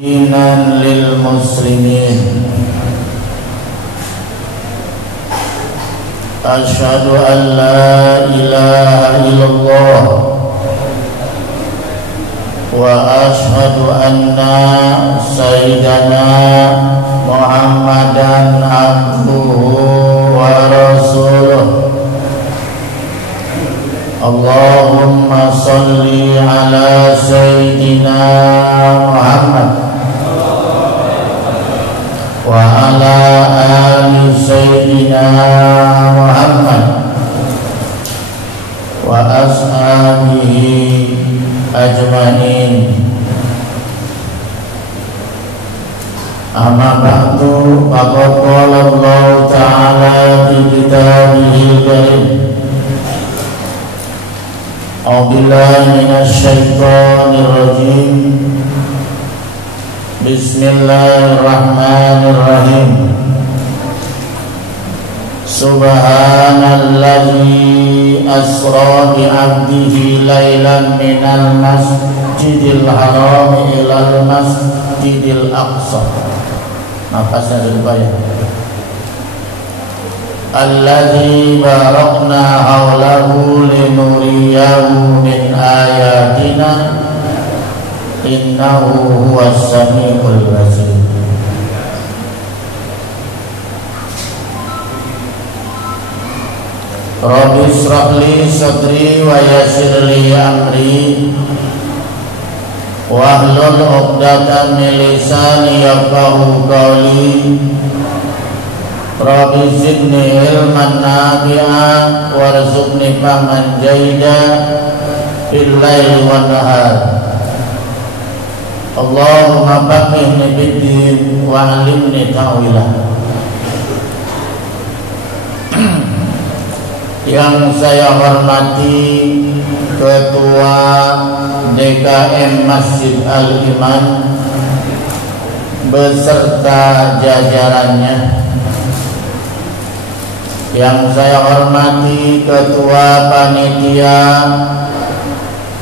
Inan lil muslimin. Asyhadu an la ilaha illallah wa asyhadu anna sayyidana Muhammadan abduhu wa rasuluh. Allahumma salli ala sayyidina Muhammad wa ala ali sayyidina Muhammad wa ashabihi ajmain. Amma ba'du, faqad qala Allah ta'ala fi kitabihil karim. A'udzubillahi minasy syaithanir rajim. Bismillahirrahmanirrahim. Subhanalladzi asra bi 'abdihi lailan minal masjidil haram ilal masjidil aqsa. Nafasnya sudah ya. Alladzi barakna haulahu linuriyahu min ayatina innahu huwas samiul basir. Rabbi shrah li sadri wa yassir li amri wahlul 'uqdatam min lisani yafqahu qawli. Rabbi zidni ilman nafi'an warzuqni fahman jayyidan fil laili wan nahar. Allahumma faqihni fid-din wa 'allimni ta'wilah. Yang saya hormati Ketua DKM Masjid Al-Iman beserta jajarannya, yang saya hormati Ketua Panitia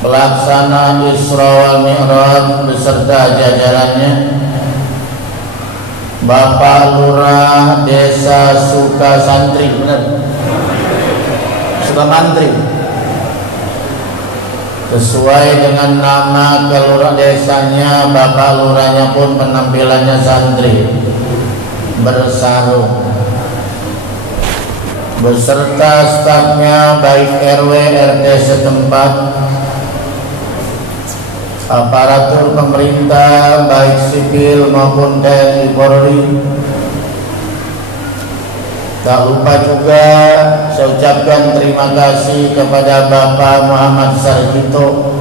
Pelaksana Isra wal Mi'raj beserta jajarannya, Bapak Lurah Desa Sukasantri, benar? Sukamantri. Sesuai dengan nama kelurah desanya, Bapak Lurahnya pun penampilannya santri, bersarung. Beserta stafnya baik RW RT setempat, aparatur pemerintah baik sipil maupun TNI Polri. Tak lupa juga saya ucapkan terima kasih kepada Bapak Muhammad Sarjito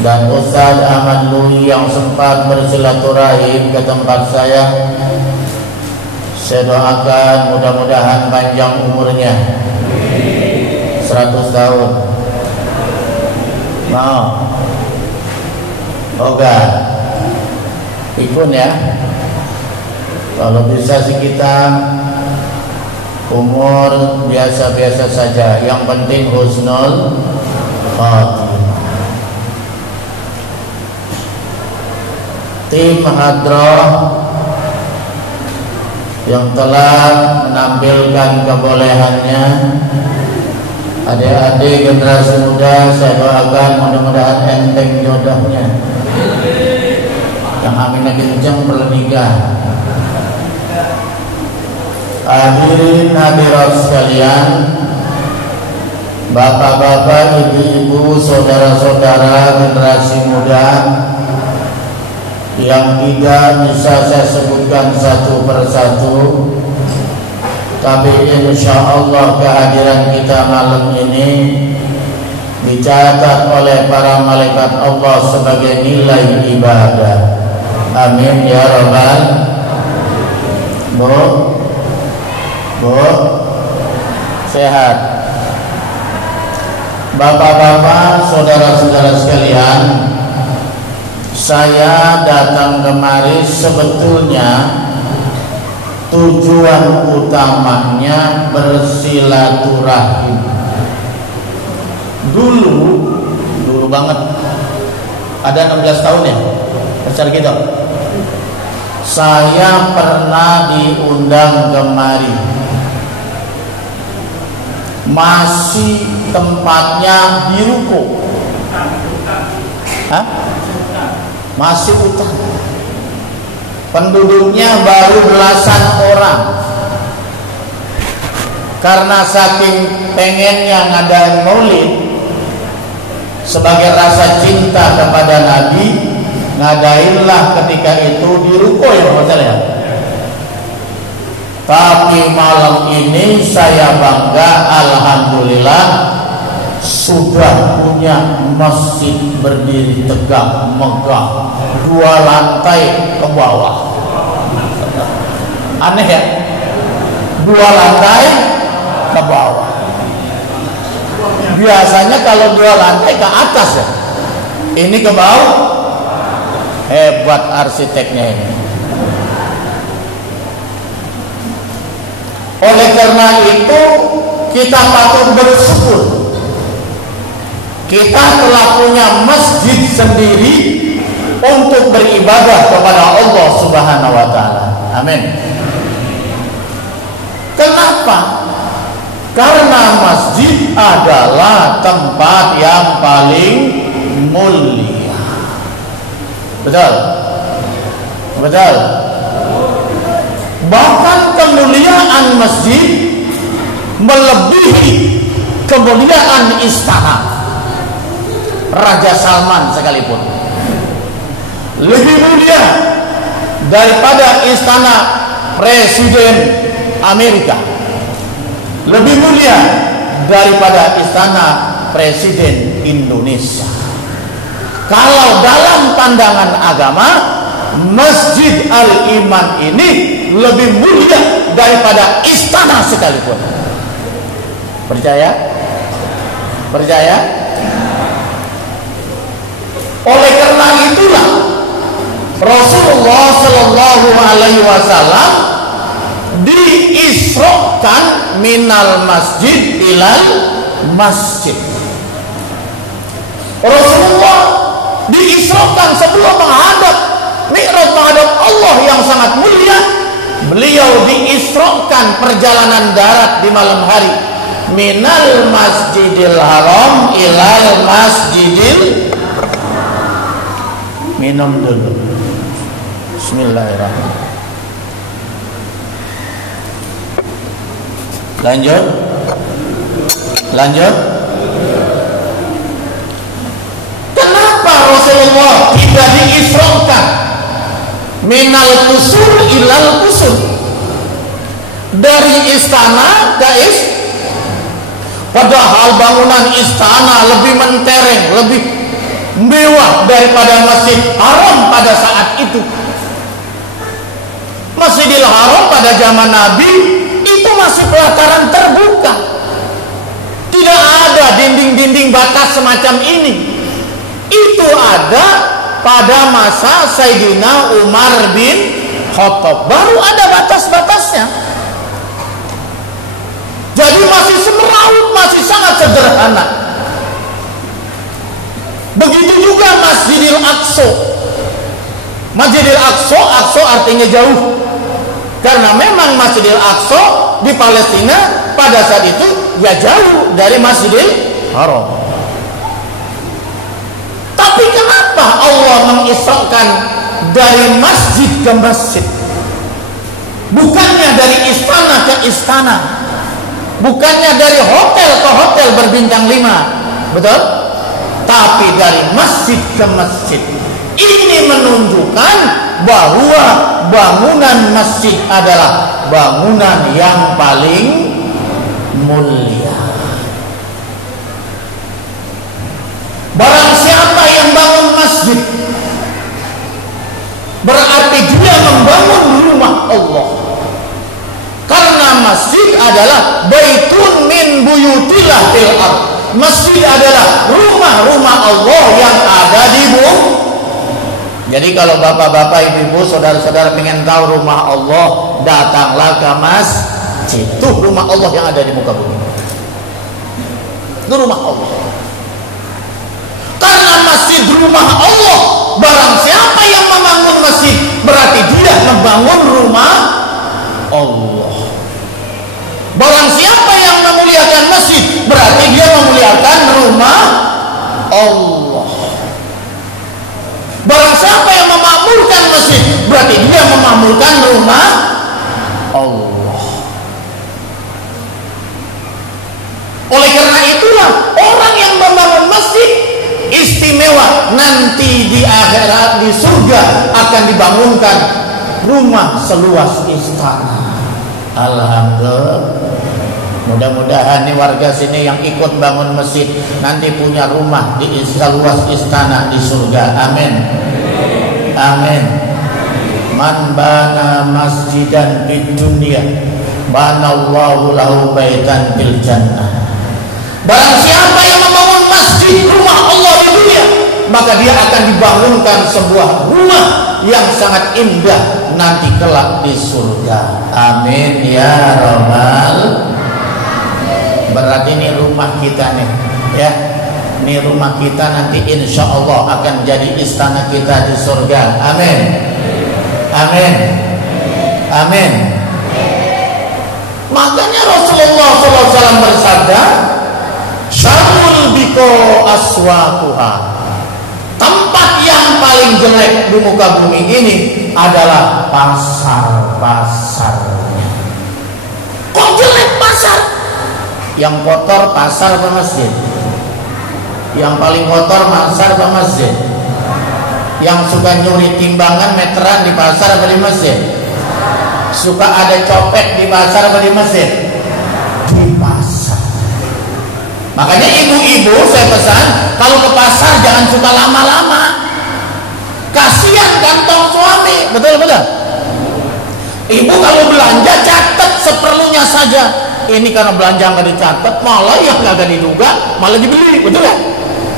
dan Ustaz Ahmad Lui yang sempat bersilaturahim ke tempat saya. Saya doakan mudah-mudahan panjang umurnya 100 tahun. Mau? Oga ikut ya. Kalau bisa sih kita umur biasa-biasa saja, yang penting husnul khatimah. Tim hadrah yang telah menampilkan kebolehannya, adik-adik generasi muda, saya doakan mudah-mudahan enteng jodohnya, yang aminnya kencang bernikah. Hadirin hadirat sekalian, bapak-bapak, ibu-ibu, saudara-saudara generasi muda yang tidak bisa saya sebutkan satu persatu, tapi insya Allah kehadiran kita malam ini dicatat oleh para malaikat Allah sebagai nilai ibadah. Amin ya rabbal. Bu, sehat. Bapak-bapak, saudara-saudara sekalian, saya datang kemari sebetulnya tujuan utamanya bersilaturahim. Dulu banget, ada 16 tahun ya Pacar gitu. Saya pernah diundang kemari. Masih tempatnya di ruko. Hah? Masih hutan. Penduduknya baru belasan orang. Karena saking pengennya ngadain maulid sebagai rasa cinta kepada Nabi, ngadainlah ketika itu di ruko ya Pak ya. Tapi malam ini saya bangga, alhamdulillah sudah punya masjid berdiri tegak megah 2 lantai ke bawah. Aneh ya, 2 lantai ke bawah. Biasanya kalau 2 lantai ke atas ya, ini ke bawah. Hebat arsiteknya ini. Oleh karena itu kita patut bersyukur kita telah punya masjid sendiri untuk beribadah kepada Allah Subhanahu wa taala. Amin. Kenapa? Karena masjid adalah tempat yang paling mulia. Betul? Betul. Bahkan kemuliaan masjid melebihi kemuliaan istana Raja Salman sekalipun. Lebih mulia daripada istana Presiden Amerika. Lebih mulia daripada istana Presiden Indonesia. Kalau dalam pandangan agama, Masjid Al-Iman ini lebih mulia daripada istana sekalipun. Percaya? Percaya? Oleh karena itulah Rasulullah Shallallahu Alaihi Wasallam diisrokan minal masjid ilal masjid. Rasulullah diisrokan sebelum menghadap Mi'raj menghadap Allah yang sangat mulia. Beliau diisrokan perjalanan darat di malam hari minal masjidil haram ilal masjidil. Minum dulu. Bismillahirrahmanirrahim. Lanjut. Lanjut. Kenapa Rasulullah tidak diisrokan minal kusur ilal kusur, dari istana ke padahal bangunan istana lebih mentereng, lebih mewah daripada Masjid Haram pada saat itu. Masjidil Haram pada zaman Nabi itu masih pelataran terbuka, tidak ada dinding-dinding batas semacam ini. Itu ada pada masa Sayyidina Umar bin Khattab, baru ada batas-batasnya. Jadi masih semeraut, masih sangat sederhana. Begitu juga Masjidil Aqsa. Masjidil Aqsa, Aqsa artinya jauh. Karena memang Masjidil Aqsa di Palestina pada saat itu ya jauh dari Masjidil Haram. Tapi kenapa Allah mengisrokan dari masjid ke masjid? Bukannya dari istana ke istana, bukannya dari hotel ke hotel berbintang 5, betul? Tapi dari masjid ke masjid. Ini menunjukkan bahwa bangunan masjid adalah bangunan yang paling mulia. Barang siapa yang bangun masjid, berarti dia membangun rumah Allah. Karena masjid adalah baitun min buyutillah fil ardh. Masjid adalah rumah-rumah Allah yang ada di bumi. Jadi kalau bapak-bapak, ibu-ibu, saudara-saudara ingin tahu rumah Allah, datanglah ke masjid. Itu rumah Allah yang ada di muka bumi. Itu rumah Allah. Karena masjid rumah Allah, barang siapa yang masjid berarti dia membangun rumah Allah. Barang siapa yang memuliakan masjid berarti dia memuliakan rumah Allah. Barang siapa yang memakmurkan masjid berarti dia memakmurkan rumah Allah. Oleh karena itulah orang yang membangun masjid istimewa, nanti di akhirat di surga akan dibangunkan rumah seluas istana. Alhamdulillah. Mudah-mudahan nih warga sini yang ikut bangun masjid nanti punya rumah di seluas istana di surga. Amin. Amin. Man bana masjidan fid dunya banallahu lahu baitan fil jannah. Barang siapa yang membangun masjid rumah Allah di dunia, maka dia akan dibangunkan sebuah rumah yang sangat indah nanti kelak di surga. Amin ya rabbal. Berarti ini rumah kita nih, ya. Ini rumah kita nanti insya Allah akan jadi istana kita di surga. Amin. Amin. Amin. Makanya Rasulullah SAW bersabda, syarrul biqo aswaquha. Tempat yang paling jelek di muka bumi ini adalah pasar-pasarnya. Kok jelek pasar? Yang kotor pasar atau masjid? Yang paling kotor pasar atau masjid? Yang suka nyuri timbangan meteran di pasar atau di masjid? Suka ada copet di pasar atau di masjid? Di pasar. Makanya ibu-ibu saya pesan, kalau ke pasar jangan suka lama-lama. Kasihan kantong suami, betul-betul. Ibu kalau belanja catat seperlunya saja. Ini karena belanja nggak dicatat, malah yang nggak diduga malah dibeli, betul kan?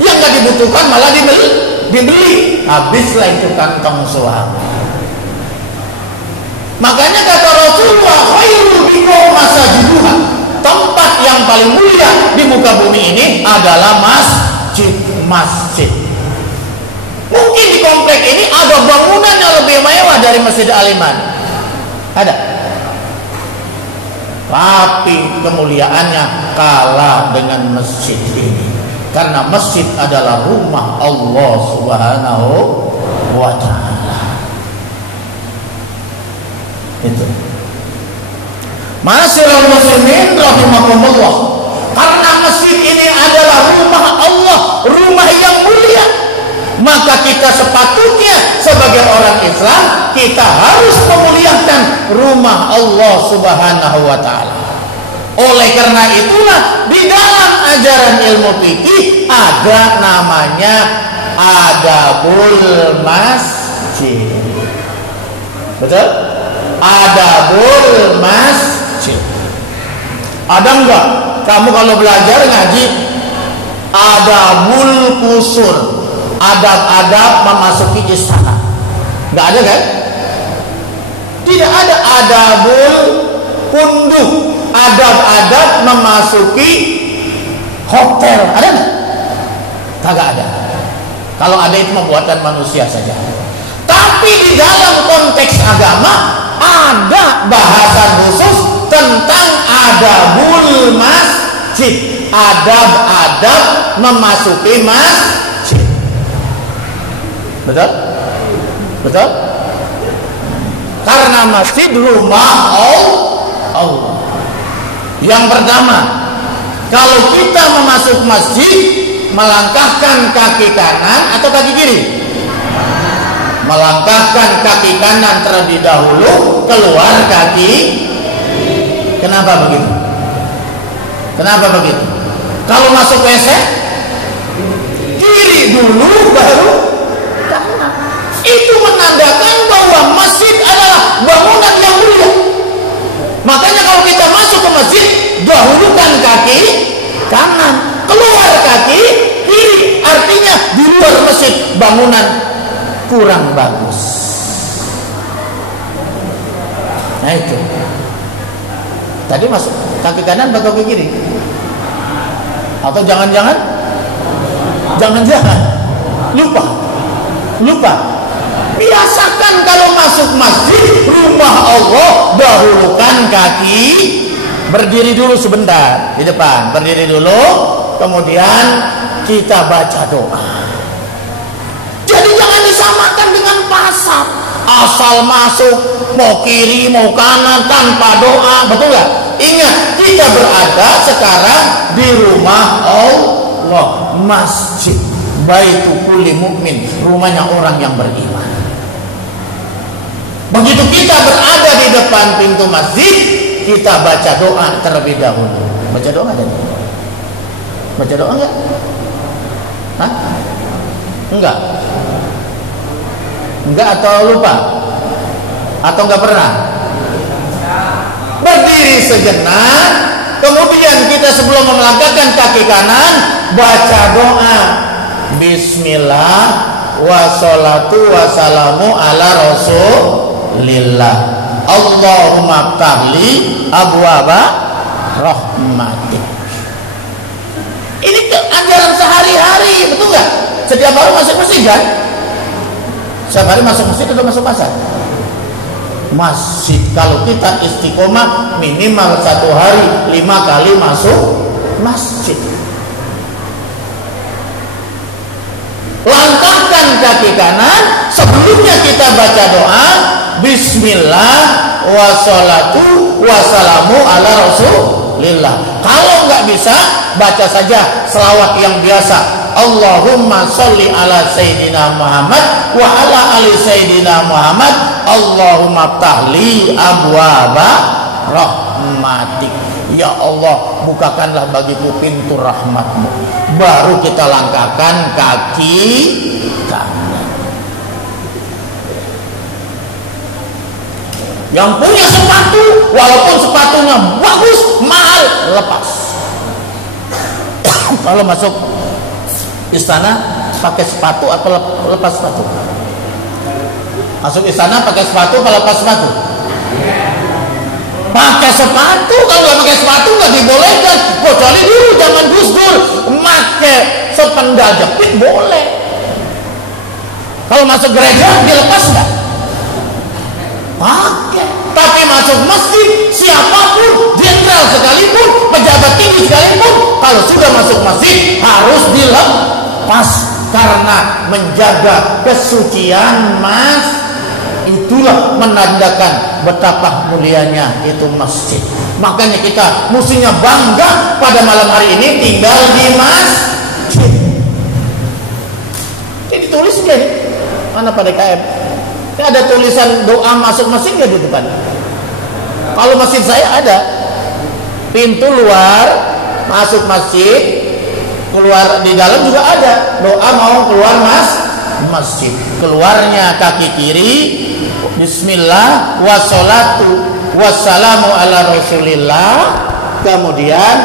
Yang nggak dibutuhkan malah dibeli. Habislah itu kantong suami. Makanya kata Rasulullah, khairul biqo masajiduha. Tempat yang paling mulia di muka bumi ini adalah masjid. Mungkin di komplek ini ada bangunan yang lebih mewah dari Masjid Al-Iman. Ada. Tapi kemuliaannya kalah dengan masjid ini. Karena masjid adalah rumah Allah Subhanahu wa ta'ala. Itu. Ma'asyiral muslimin rahimakumullah. Karena masjid ini adalah rumah Allah, rumah yang mulia, maka kita sepatutnya sebagai orang Islam kita harus memuliakan rumah Allah Subhanahu wa ta'ala. Oleh karena itulah di dalam ajaran ilmu fikih ada namanya adabul masjid. Betul? Adabul masjid. Ada enggak kamu kalau belajar ngaji adabul qusur, adab-adab memasuki istana? Enggak ada kan? Tidak ada adabul kunduh, adab-adab memasuki hotel. Ada enggak? Kagak ada. Kalau ada itu membuatan manusia saja. Tapi di dalam konteks agama ada bahasan khusus tentang adabul masjid, adab-adab memasuki masjid. Betul? Betul? Karena masjid rumah Allah. Yang pertama, kalau kita memasuk masjid, melangkahkan kaki kanan atau kaki kiri? Melangkahkan kaki kanan terlebih dahulu, keluar kaki. Kenapa begitu? Kenapa begitu? Kalau masuk WC, kiri dulu baru kanan. Itu menandakan bahwa masjid adalah bangunan yang mulia. Makanya kalau kita masuk ke masjid, dahulukan kaki kanan, keluar kaki kiri. Artinya di luar masjid bangunan kurang bagus. Nah itu. Tadi masuk kaki kanan atau kaki kiri? Atau jangan-jangan lupa. Biasakan kalau masuk masjid rumah Allah, dahulukan kaki, berdiri dulu sebentar di depan, berdiri dulu, kemudian kita baca doa. Jadi jangan disamakan dengan pasar, asal masuk mau kiri mau kanan tanpa doa, betul nggak? Ingat, kita berada sekarang di rumah Allah, masjid, baitu kulli mukmin, rumahnya orang yang beriman. Begitu kita berada di depan pintu masjid, kita baca doa terlebih dahulu. Baca doa kan? Baca doa enggak? Hah? Enggak? Enggak atau lupa? Atau enggak pernah? Berdiri sejenak, kemudian kita sebelum melangkahkan kaki kanan, baca doa. Bismillah wassalatu wassalamu ala rasulillah. Allahumma ftahli abwaaba rahmatik. Ini ajaran sehari-hari, betul nggak? Setiap hari masuk masjid kan? Setiap hari masuk masjid atau masuk pasar? Masjid. Kalau kita istiqomah minimal 1 hari 5 kali masuk masjid. Langkahkan kaki kanan, sebelumnya kita baca doa Bismillah wassalatu wassalamu ala rasulillah. Kalau nggak bisa, baca saja selawat yang biasa. Allahumma sholli ala Sayyidina Muhammad wa ala ali Sayyidina Muhammad. Allahumma ftahli abwaaba rahmatik. Ya Allah, bukakanlah bagiku pintu rahmatmu. Baru kita langkahkan kaki kanan. Yang punya sepatu, walaupun sepatunya bagus, mahal, lepas. Kalau masuk istana pakai sepatu atau lepas sepatu? Masuk istana pakai sepatu atau lepas sepatu? Pakai sepatu. Kalau nggak pakai sepatu nggak dibolehkan. Kecuali dulu zaman Gus Dur, pakai sependal jepit boleh. Kalau masuk gereja dilepas nggak? Pakai. Tapi masuk masjid, siapapun, jenderal sekalipun, pejabat tinggi sekalipun, kalau sudah masuk masjid harus dilepas karena menjaga kesucian mas. Itulah menandakan betapa mulianya itu masjid. Makanya kita mestinya bangga pada malam hari ini tinggal di masjid. Ini tulis gini, mana pada KM? Ini ada tulisan doa masuk masjid nggak di depan? Kalau masjid saya ada pintu luar masuk masjid, keluar di dalam juga ada doa mau keluar masjid. Keluarnya kaki kiri, Bismillah wassalatu wassalamu ala rasulillah. Kemudian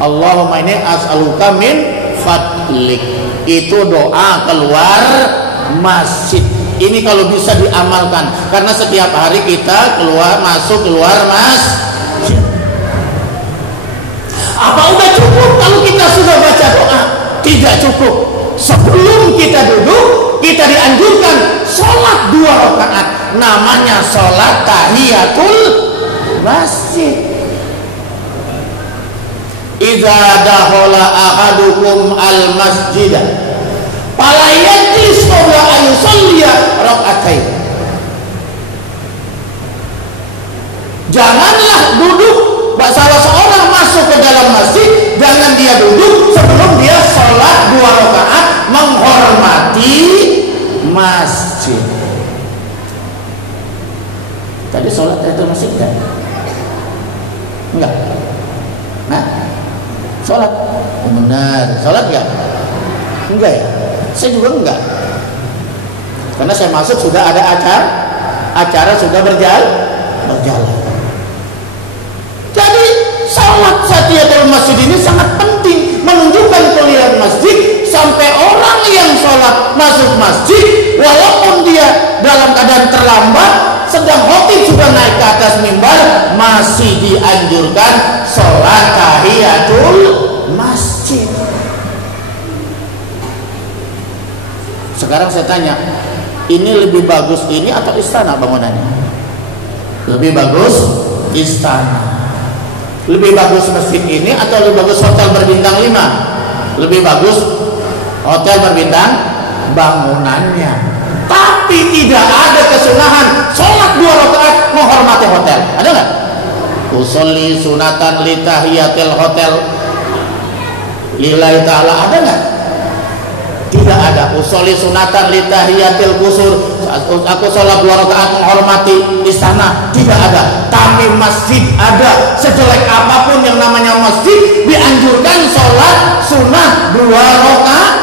Allahumma inni as'aluka min fadlik. Itu doa keluar masjid. Ini kalau bisa diamalkan, karena setiap hari kita keluar masuk keluar masjid. Apa udah cukup kalau kita sudah baca doa? Tidak cukup. Sebelum kita duduk, kita dianjurkan sholat 2 rakaat. Namanya sholat tahiyatul masjid. Idza dakhala ahadukum al masjidah fala yajlis qabla an yusalliya rak'atain. Janganlah duduk, salah seorang masuk ke dalam masjid, jangan dia duduk sebelum dia sholat 2 rakaat menghormati masjid. Tadi sholat tahiyatul masjid kan? Enggak. Nah, sholat benar, sholat ya? Enggak ya? Saya juga enggak. Karena saya masuk sudah ada acara sudah berjalan. Jadi sholat tahiyatul masjid ini sangat penting, menunjukkan kemuliaan masjid, sampai orang yang sholat masuk masjid walaupun dia dalam keadaan terlambat, sedang khotib sudah naik ke atas mimbar, masih dianjurkan sholat tahiyatul masjid. Sekarang saya tanya, ini lebih bagus ini atau istana bangunannya? Lebih bagus istana. Lebih bagus masjid ini atau lebih bagus hotel berbintang 5? Lebih bagus hotel berbintang bangunannya. Tapi tidak ada kesunahan sholat 2 rakaat menghormati hotel. Ada nggak? Usolli sunatan li tahiyatil hotel lillahi ta'ala. Ada nggak? Tidak ada. Usolli sunatan li tahiyatil qusur. Aku sholat 2 rakaat menghormati istana. Tidak ada. Tapi masjid ada. Sejelek apapun yang namanya masjid, dianjurkan sholat sunnah 2 rakaat,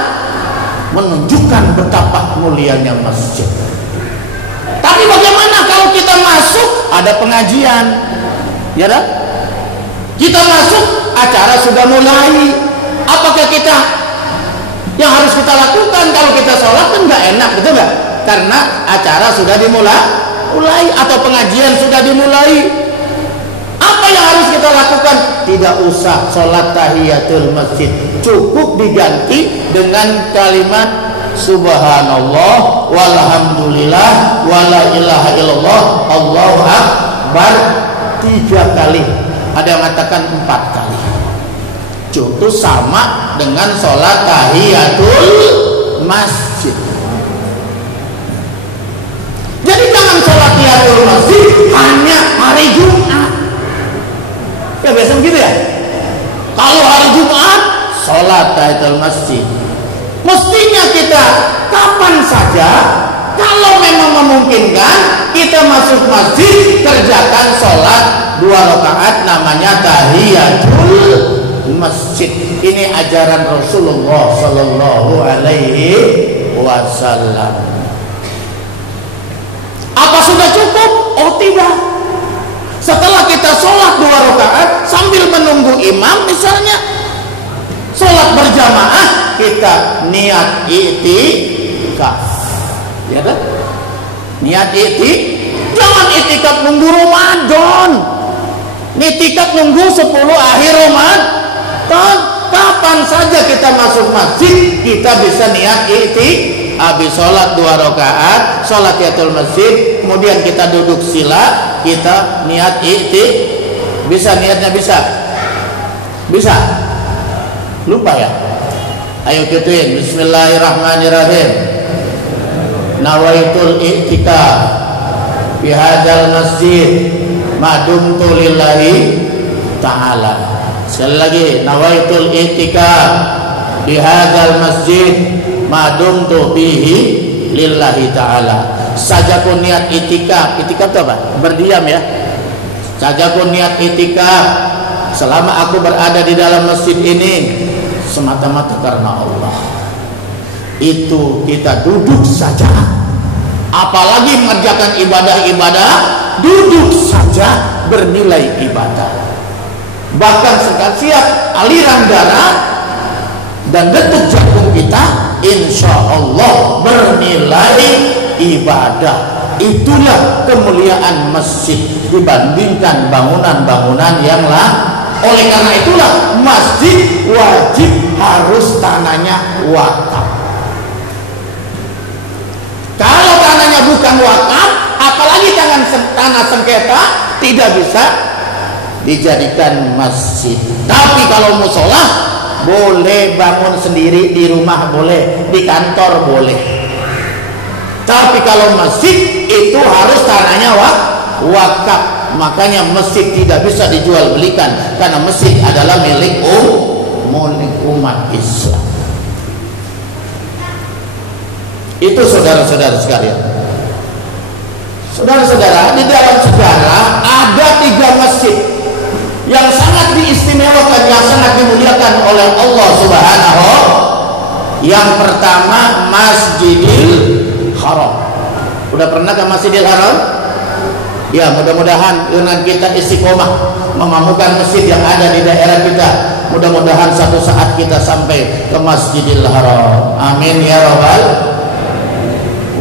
menunjukkan betapa mulianya masjid. Tapi bagaimana kalau kita masuk ada pengajian, ya kan? Kita masuk acara sudah mulai. Apakah kita yang harus kita lakukan kalau kita sholat kan nggak enak, betul nggak? Karena acara sudah dimulai atau pengajian sudah dimulai. Apa yang harus kita lakukan? Tidak usah sholat tahiyatul masjid, cukup diganti dengan kalimat subhanallah walhamdulillah wala ilaha illallah Allahu akbar 3 kali. Ada yang mengatakan 4 kali. Cukup sama dengan sholat tahiyatul masjid. Jadi jangan sholat tahiyatul masjid hanya hari Jumat. Ya biasa begitu ya. Kalau hari Jumat sholat tahiyatul masjid. Mestinya kita kapan saja kalau memang memungkinkan kita masuk masjid kerjakan sholat 2 rakaat namanya tahiyatul masjid. Ini ajaran Rasulullah Sallallahu Alaihi Wasallam. Apa sudah cukup? Oh tidak. Setelah kita sholat 2 rakaat sambil menunggu imam misalnya sholat berjamaah, kita niat i'tikaf, ya kan? Niat jangan i'tikaf nunggu Ramadan. I'tikaf nunggu 10 akhir Ramadan. Kapan saja kita masuk masjid kita bisa niat i'tikaf. Habis sholat 2 rakaat, sholat tahiyatul masjid, kemudian kita duduk sila, kita niat i'tikaf. Bisa niatnya bisa. Lupa ya? Ayo gituin. Bismillahirrahmanirrahim. Nawaitul i'tikaf fi hadzal masjid ma dumtu lillahi ta'ala. Sekali lagi, nawaitul i'tikaf fi hadzal masjid ma dumtu bihi lillahi ta'ala. Sajaku niat i'tikaf. I'tikaf itu apa? Berdiam ya. Sajaku niat i'tikaf selama aku berada di dalam masjid ini semata-mata karena Allah. Itu kita duduk saja. Apalagi mengerjakan ibadah-ibadah, duduk saja bernilai ibadah. Bahkan sekalian aliran darah dan detuk jantung kita insya Allah bernilai ibadah. Itulah kemuliaan masjid dibandingkan bangunan-bangunan yang lain. Oleh karena itulah masjid wajib harus tanahnya wakaf. Kalau tanahnya bukan wakaf, apalagi tanah sengketa, tidak bisa dijadikan masjid. Tapi kalau musola boleh bangun sendiri di rumah, boleh di kantor, boleh. Tapi kalau masjid itu harus tanahnya wakaf. Makanya masjid tidak bisa dijual belikan karena masjid adalah milik umat Islam. Itu saudara-saudara sekalian. Saudara-saudara, di dalam sejarah ada 3 masjid yang sangat diistimewakan, yang sangat dimuliakan oleh Allah Subhanahu. Yang pertama Masjidil Haram. Udah pernah ke Masjidil Haram? Ya, mudah-mudahan dengan kita istiqomah memamukan masjid yang ada di daerah kita, mudah-mudahan satu saat kita sampai ke Masjidil Haram. Amin ya rabbal.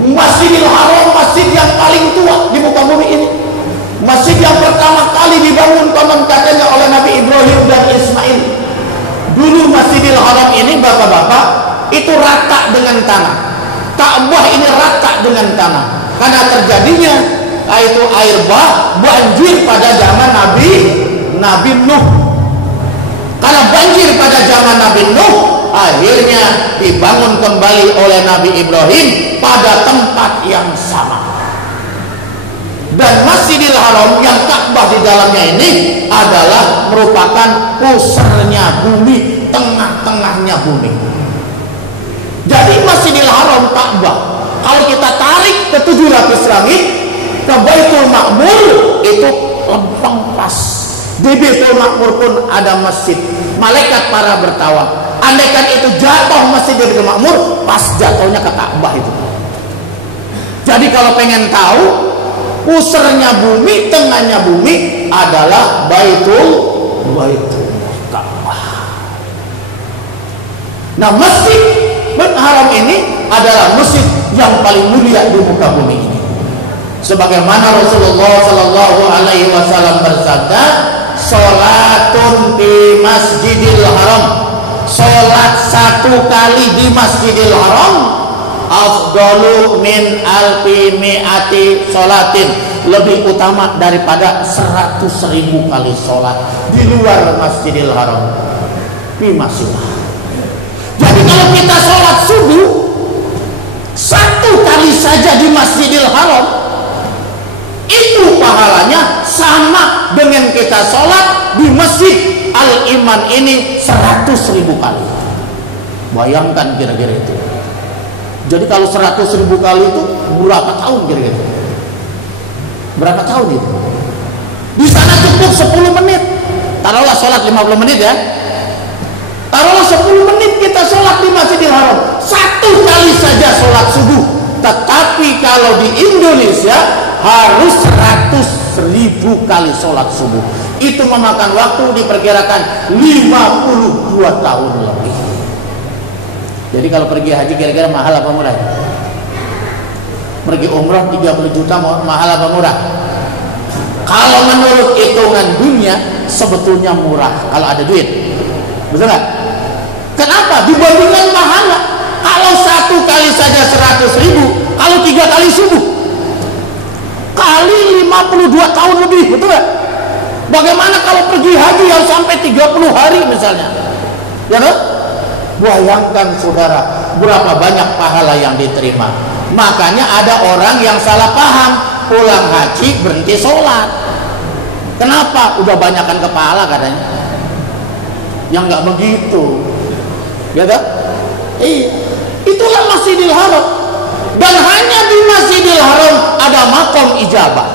Masjidil Haram masjid yang paling tua di muka bumi ini. Masjid yang pertama kali dibangun konon katanya oleh Nabi Ibrahim dan Ismail. Dulu Masjidil Haram ini bapak-bapak itu rata dengan tanah. Ka'bah ini rata dengan tanah karena terjadinya yaitu air banjir pada zaman Nabi Nuh. Karena banjir pada zaman Nabi Nuh, akhirnya dibangun kembali oleh Nabi Ibrahim pada tempat yang sama. Dan Masjidil Haram yang Ka'bah di dalamnya ini adalah merupakan pusarnya bumi, tengah-tengahnya bumi. Jadi Masjidil Haram Ka'bah kalau kita tarik ke 7 lapis langit ke Baitul Ma'mur itu lempeng pas. Di Baitul Ma'mur pun ada masjid. Malaikat para bertawaf. Andaikan itu jatuh masjid di Baitul Ma'mur, pas jatuhnya ke Ka'bah itu. Jadi kalau pengen tahu pusarnya bumi, tengahnya bumi adalah Baitul Ka'bah. Nah, Masjid Haram ini adalah masjid yang paling mulia di muka bumi ini. Sebagaimana Rasulullah Shallallahu Alaihi Wasallam bersabda, "Salatun di Masjidil Haram." Salat satu kali di Masjidil Haram afdalu min alfi mi'ati salatin, lebih utama daripada 100.000 kali sholat di luar Masjidil Haram. Bimasillah. Jadi kalau kita sholat subuh satu kali saja di Masjidil Haram, itu pahalanya sama dengan kita sholat di Masjid Al-Iman ini 100.000 kali. Bayangkan kira-kira itu. Jadi kalau 100.000 kali itu berapa tahun kira-kira? Berapa tahun itu? Di sana cukup 10 menit. Taruhlah sholat 50 menit ya. Taruhlah 10 menit kita sholat di Masjidil Haram. Satu kali saja sholat subuh. Tetapi kalau di Indonesia harus 100.000 kali sholat subuh. Itu memakan waktu diperkirakan 52 tahun lebih. Jadi kalau pergi haji kira-kira mahal apa murah? Pergi umrah 30 juta mahal apa murah? Kalau menurut hitungan dunia sebetulnya murah kalau ada duit. Betul nggak? Kenapa? Dibandingkan pahala. Kalau satu kali saja 100.000, kalau 3 kali subuh kali 52 tahun lebih, betul nggak? Bagaimana kalau pergi haji yang sampai 30 hari misalnya? Ya kan? Bayangkan saudara, berapa banyak pahala yang diterima. Makanya ada orang yang salah paham, pulang haji berhenti sholat. Kenapa? Udah banyakkan kepala katanya. Yang nggak begitu, ya kan? Iya, itulah Masjidil Haram. Dan hanya di Masjidil Haram ada makom ijabah.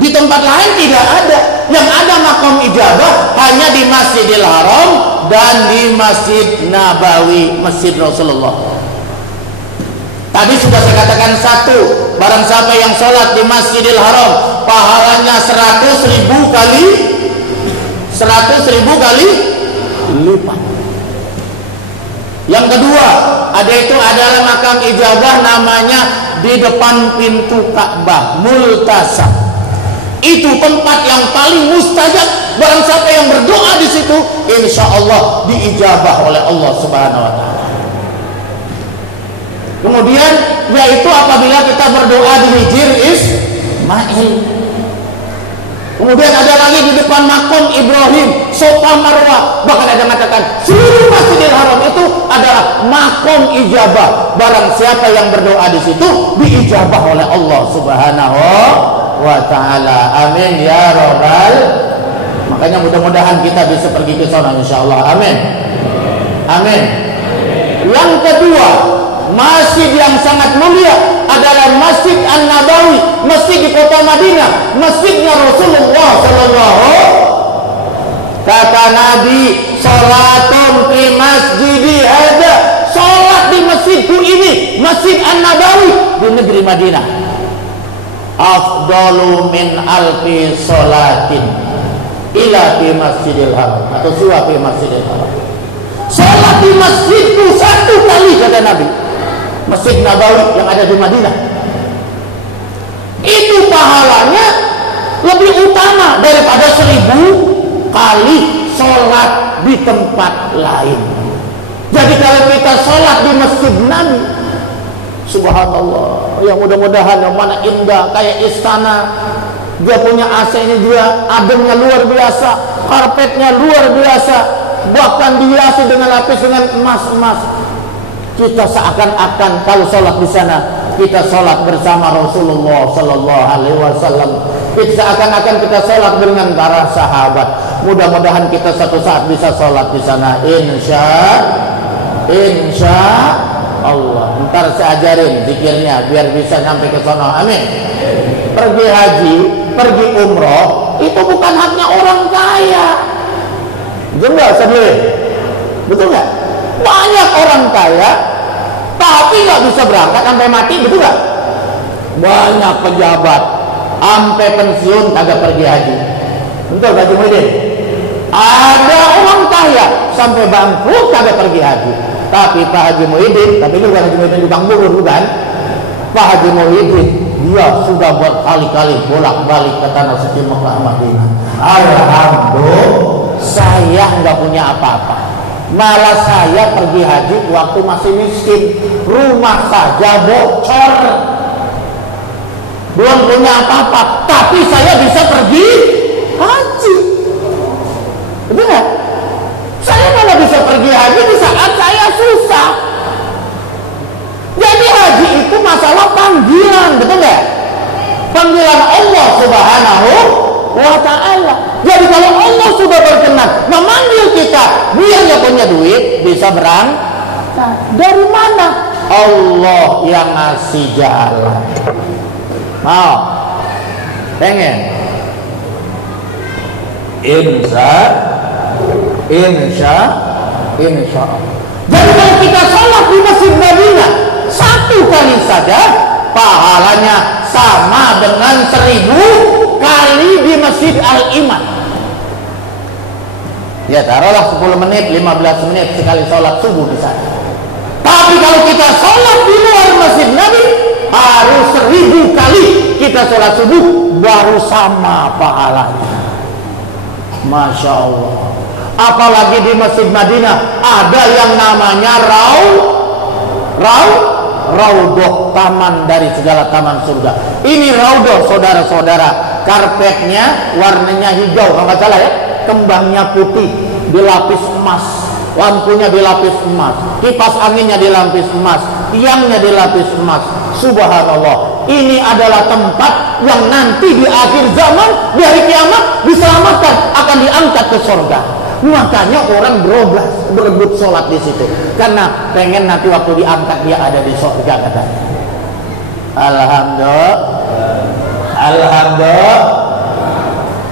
Di tempat lain tidak ada. Yang ada makom ijabah hanya di Masjidil Haram dan di Masjid Nabawi, Masjid Rasulullah. Tadi sudah saya katakan satu, barang siapa yang sholat di Masjidil Haram pahalanya 100.000 kali lipat. Yang kedua, itu adalah makam ijabah, namanya di depan pintu Ka'bah, multasab. Itu tempat yang paling mustajab. Barang siapa yang berdoa di situ, insya Allah diijabah oleh Allah Subhanahu Wa Taala. Kemudian, yaitu apabila kita berdoa di Hijr Ismail. Kemudian ada lagi di depan makom Ibrahim, Safa Marwah. Bahkan ada mengatakan seluruh Masjidil Haram itu adalah makom ijabah. Barang siapa yang berdoa di situ diijabah oleh Allah Subhanahu wa Ta'ala. Amin ya Rabbal. Makanya mudah-mudahan kita bisa pergi ke sana insyaallah. Amin. Amin. Yang kedua, masjid yang sangat mulia adalah Masjid An-Nabawi, masjid di kota Madinah, masjidnya Rasulullah sallallahu. Kata Nabi, "Salatun fi masjidi hadza." Salat di masjidku ini, Masjid An-Nabawi di negeri Madinah, afdalu min alfi salatin ila fi Masjidil Haram, atau suwa fi Masjidil Haram. Salat di masjidku satu kali, kata Nabi, Masjid Nabawi yang ada di Madinah, itu pahalanya lebih utama daripada 1000 kali sholat di tempat lain. Jadi kalau kita sholat di Masjid Nabi, Subhanallah. Ya mudah-mudahan yang mana indah kayak istana. Dia punya AC-nya juga, ademnya luar biasa, karpetnya luar biasa, bahkan dihiasi dengan lapis dengan emas-emas. Kita seakan-akan kalau sholat di sana, kita sholat bersama Rasulullah Sallallahu Alaihi Wasallam. Kita seakan-akan kita sholat dengan para sahabat. Mudah-mudahan kita satu saat bisa sholat di sana. Insya Allah. Ntar saya ajarin zikirnya biar bisa sampai ke sana. Amin. Pergi haji, pergi umroh itu bukan haknya orang kaya. Betul nggak sebelum? Betul nggak? Banyak orang kaya tapi nggak bisa berangkat sampai mati, betul nggak? Banyak pejabat sampai pensiun kagak pergi haji. Betul Haji Muhyiddin? Ada orang kaya sampai bangkrut kagak pergi haji. Tapi Pak Haji Muhyiddin, tapi itu bukan Haji Muhyiddin di Bang Bogor, bukan? Pak Haji Muhyiddin dia sudah berkali-kali bolak-balik ke tanah suci Mekah Madinah. Alhamdulillah, saya nggak punya apa-apa. Malah saya pergi haji waktu masih miskin, rumah saja bocor, belum punya apa-apa, tapi saya bisa pergi haji. Betul nggak? Saya malah bisa pergi haji di saat saya susah. Jadi haji itu masalah panggilan, betul nggak? Panggilan Allah Subhanahu wa Ta'ala. Jadi kalau Allah sudah berkenan memanggil kita, biar nggak punya duit bisa berangkat. Dari mana? Allah yang ngasih jalan. Mau? Pengen? Insya Allah. Jadi kalau kita sholat di Masjid Madinah satu kali saja, pahalanya sama dengan 1000 kali di Masjid Al-Iman. Ya taruhlah 10 menit, 15 menit sekali sholat subuh di sana. Tapi kalau kita sholat di luar Masjid Nabi, harus 1000 kali kita sholat subuh baru sama pahalanya. Masya Allah. Apalagi di Masjid Madinah ada yang namanya Raudhoh, taman dari segala taman surga. Ini Raudhoh, saudara-saudara, karpetnya warnanya hijau, kalau nggak salah ya, kembangnya putih, dilapis emas, lampunya dilapis emas, kipas anginnya dilapis emas, tiangnya dilapis emas. Subhanallah, ini adalah tempat yang nanti di akhir zaman, di hari kiamat diselamatkan, akan diangkat ke surga. Makanya orang berebut sholat di situ karena pengen nanti waktu diangkat dia ada di surga katanya. Alhamdulillah.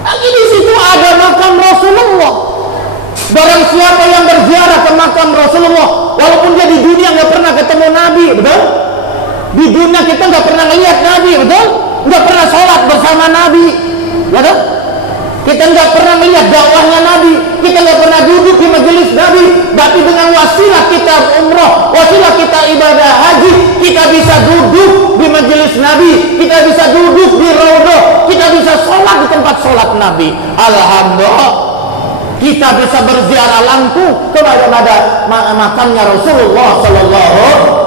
Lagi di situ ada makam Rasulullah. Barang siapa yang berziarah ke makam Rasulullah, walaupun dia di dunia nggak pernah ketemu Nabi, betul? Di dunia kita nggak pernah lihat Nabi, betul? Nggak pernah sholat bersama Nabi, betul? Kita nggak pernah melihat dakwahnya Nabi, kita nggak pernah duduk di majelis Nabi, tapi dengan wasilah kita umroh, wasilah kita ibadah haji, kita bisa duduk di majelis Nabi, kita bisa duduk di Raudhoh, kita bisa sholat di tempat sholat Nabi. Alhamdulillah, kita bisa berziarah langsung kepada makamnya Rasulullah Sallallahu.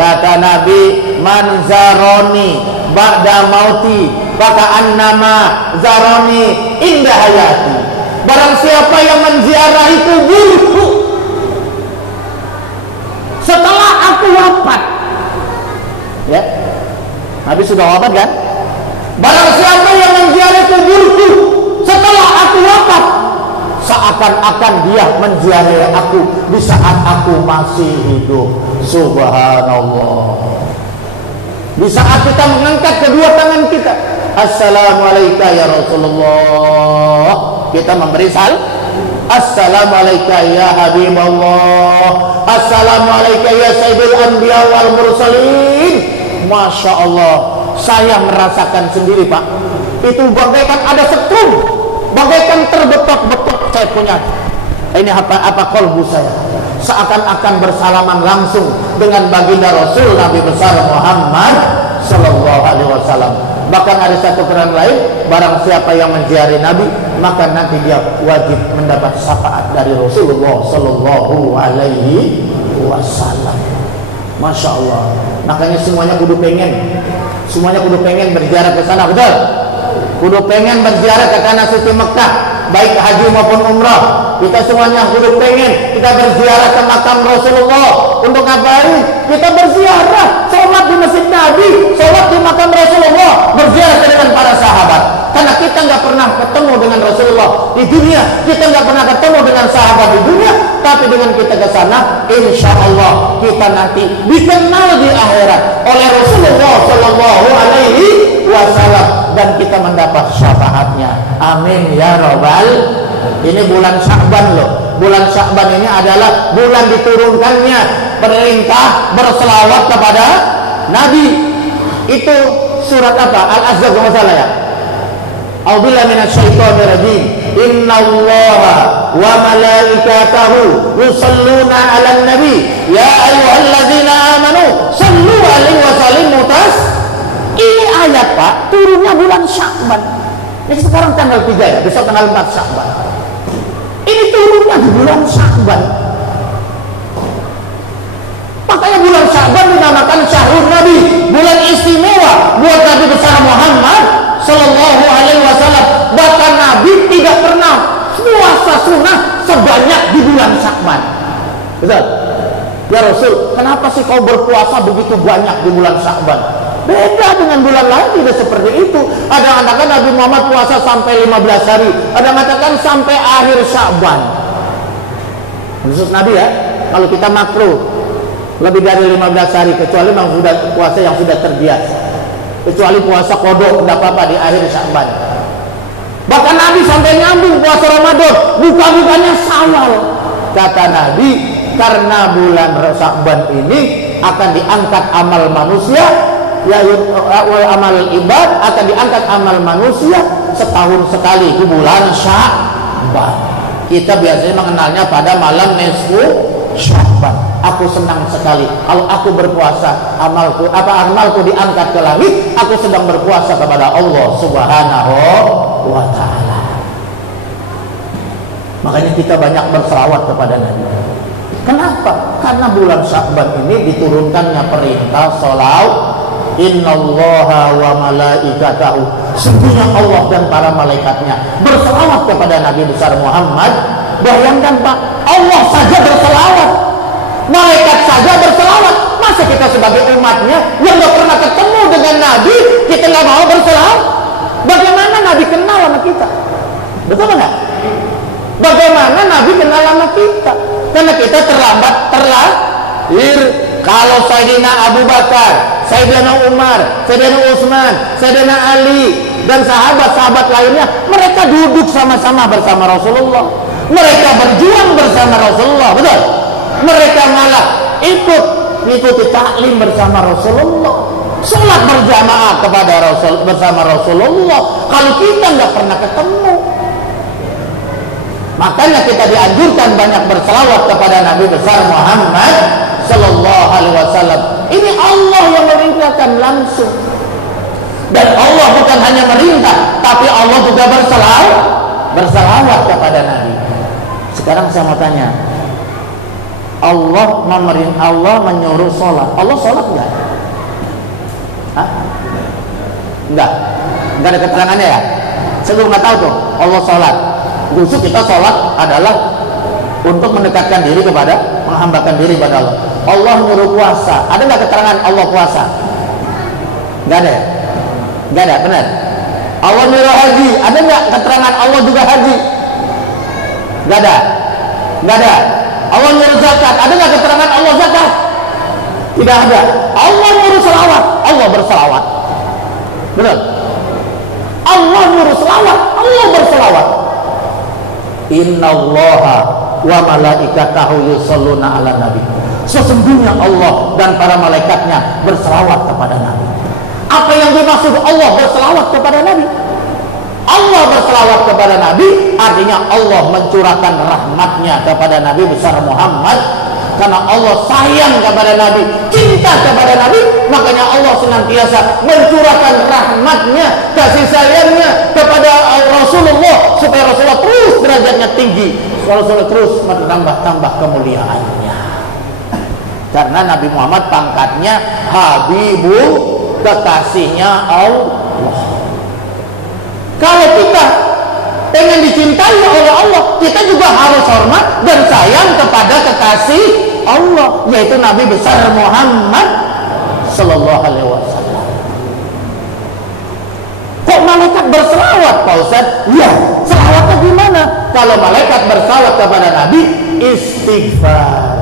Kata Nabi, man zaroni ba'da mauti faka'annama zaroni indah hayati. Barang siapa yang menziarahi kuburku setelah aku wafat, ya, Nabi sudah wafat kan? Barang siapa yang menziarahi kuburku setelah aku wafat, seakan-akan dia menziarahi aku di saat aku masih hidup. Subhanallah. Di saat kita mengangkat kedua tangan kita, Assalamualaikum ya Rasulullah, kita memberi salam. Assalamualaikum ya Habibullah, Assalamualaikum ya Sayyidul Anbiya wal Mursalin. Masya Allah, saya merasakan sendiri Pak, itu bagaikan ada setrum, bagaikan terbetok-betok saya punya. Ini apa kolbu saya, seakan-akan bersalaman langsung dengan baginda Rasul Nabi besar Muhammad Sallallahu Alaihi Wasallam. Bahkan ada satu keterangan lain, barang siapa yang menziarahi Nabi, maka nanti dia wajib mendapat syafaat dari Rasulullah Sallallahu Alaihi Wasallam. Masya Allah. Makanya semuanya kudu pengen berziarah ke sana, betul? Kudu pengen berziarah ke tanah suci Mekah, baik haji maupun umrah. Kita semuanya kudu pengen kita berziarah ke makam Rasulullah. Untuk ngapain? Kita berziarah, sholat di Masjid Nabi, sholat di makam Rasulullah, berziarah dengan para sahabat. Karena kita nggak pernah ketemu dengan Rasulullah di dunia, kita nggak pernah ketemu dengan sahabat di dunia, tapi dengan kita ke sana, insya Allah kita nanti dikenal di akhirat oleh Rasulullah Shallallahu Alaihi Wasallam dan kita mendapat syafaatnya. Amin ya robbal. Ini bulan Sya'ban loh. Bulan Sya'ban ini adalah bulan diturunkannya perintah berselawat kepada Nabi. Itu surat apa? Al-Ahzab kalau salah ya. A'udzubillahi minasyaitonir rajim. Innallaha wa malaikatahu yusholluna 'alan nabi ya ayyuhalladzina amanu shallu 'alaihi wa sallimu taslima. Ini ayat Pak turunnya bulan Sya'ban. Ini sekarang tanggal 3 ya, besok tanggal 4 Sya'ban. Ini turunnya di bulan Sya'ban. Makanya bulan Sya'ban dinamakan Syahrul Nabi, bulan istimewa buat Nabi besar Muhammad Sallallahu Alaihi Wasallam. Bahkan Nabi tidak pernah puasa sunnah sebanyak di bulan Sya'ban. Betul? Ya Rasul, kenapa sih kau berpuasa begitu banyak di bulan Sya'ban? Beda dengan bulan lain, tidak seperti itu. Ada yang mengatakan Nabi Muhammad puasa sampai 15 hari, ada yang mengatakan sampai akhir Sya'ban. Maksud Nabi ya, kalau kita makruh lebih dari 15 hari, kecuali memang sudah puasa yang sudah terbiasa. Kecuali puasa kodok tidak apa-apa di akhir Sya'ban. Bahkan Nabi sampai nyambung puasa Ramadan, bukan-bukannya Syawal. Kata Nabi, karena bulan Sya'ban ini akan diangkat amal manusia, ya amal ibad akan diangkat amal manusia setahun sekali di bulan Sya'ban. Kita biasanya mengenalnya pada malam nisfu Sya'ban. Aku senang sekali kalau aku berpuasa, amalku diangkat ke langit, aku sedang berpuasa kepada Allah Subhanahu wa taala. Makanya kita banyak berselawat kepada Nabi. Kenapa? Karena bulan Sya'ban ini diturunkannya perintah salawat. Innallaha wa malaikatahu, sesungguhnya Allah dan para malaikatnya berselawat kepada Nabi besar Muhammad. Bayangkan Pak, Allah saja berselawat, malaikat saja berselawat. Masa kita sebagai umatnya yang gak pernah ketemu dengan Nabi, kita gak mau berselawat? Bagaimana Nabi kenal sama kita? Betul nggak? Bagaimana Nabi kenal sama kita? Karena kita terlahir. Kalau Sayyidina Abu Bakar, Sayyidina Umar, Sayyidina Utsman, Sayyidina Ali dan sahabat-sahabat lainnya, mereka duduk sama-sama bersama Rasulullah. Mereka berjuang bersama Rasulullah, betul? Mereka malah ikuti taklim bersama Rasulullah. Salat berjamaah kepada bersama Rasulullah. Kalau kita nggak pernah ketemu, makanya kita dianjurkan banyak berselawat kepada Nabi besar Muhammad Sallallahu Alaihi Wasallam. Ini Allah yang memerintahkan langsung. Dan Allah bukan hanya merintah, tapi Allah juga berselawat kepada Nabi. Sekarang saya mau tanya, Allah menyuruh sholat. Allah sholat enggak? Enggak ada keterangannya ya. Saya belum nggak tahu tuh Allah sholat. Justru kita sholat adalah untuk mendekatkan diri kepada, menghambakan diri pada Allah. Allah menyuruh puasa. Ada nggak keterangan Allah puasa? Nggak ada ya? Nggak ada, benar. Allah menyuruh haji. Ada nggak keterangan Allah juga haji? Nggak ada. Nggak ada. Allah menyuruh zakat. Ada nggak keterangan Allah zakat? Tidak ada. Allah menyuruh selawat. Allah berselawat. Benar. Allah menyuruh selawat. Allah berselawat. Innallaha wa malaikatahu yusholluna 'alan nabi. Sesungguhnya Allah dan para malaikatnya berselawat kepada Nabi. Apa yang dimaksud Allah berselawat kepada Nabi? Allah berselawat kepada Nabi artinya Allah mencurahkan rahmatnya kepada Nabi besar Muhammad. Karena Allah sayang kepada Nabi, cinta kepada Nabi, makanya Allah senantiasa mencurahkan rahmatnya, kasih sayangnya kepada Rasulullah supaya Rasulullah terus derajatnya tinggi, Rasulullah terus bertambah kemuliaannya. Karena Nabi Muhammad pangkatnya Habibul, kekasihnya Allah. Kalau kita pengen dicintai oleh Allah, kita juga harus hormat dan sayang kepada kekasih Allah, yaitu Nabi besar Muhammad Sallallahu Alaihi Wasallam. Kok malaikat berselawat, Pak Ustaz? Ya, selawatnya gimana? Kalau malaikat berselawat kepada Nabi, istighfar.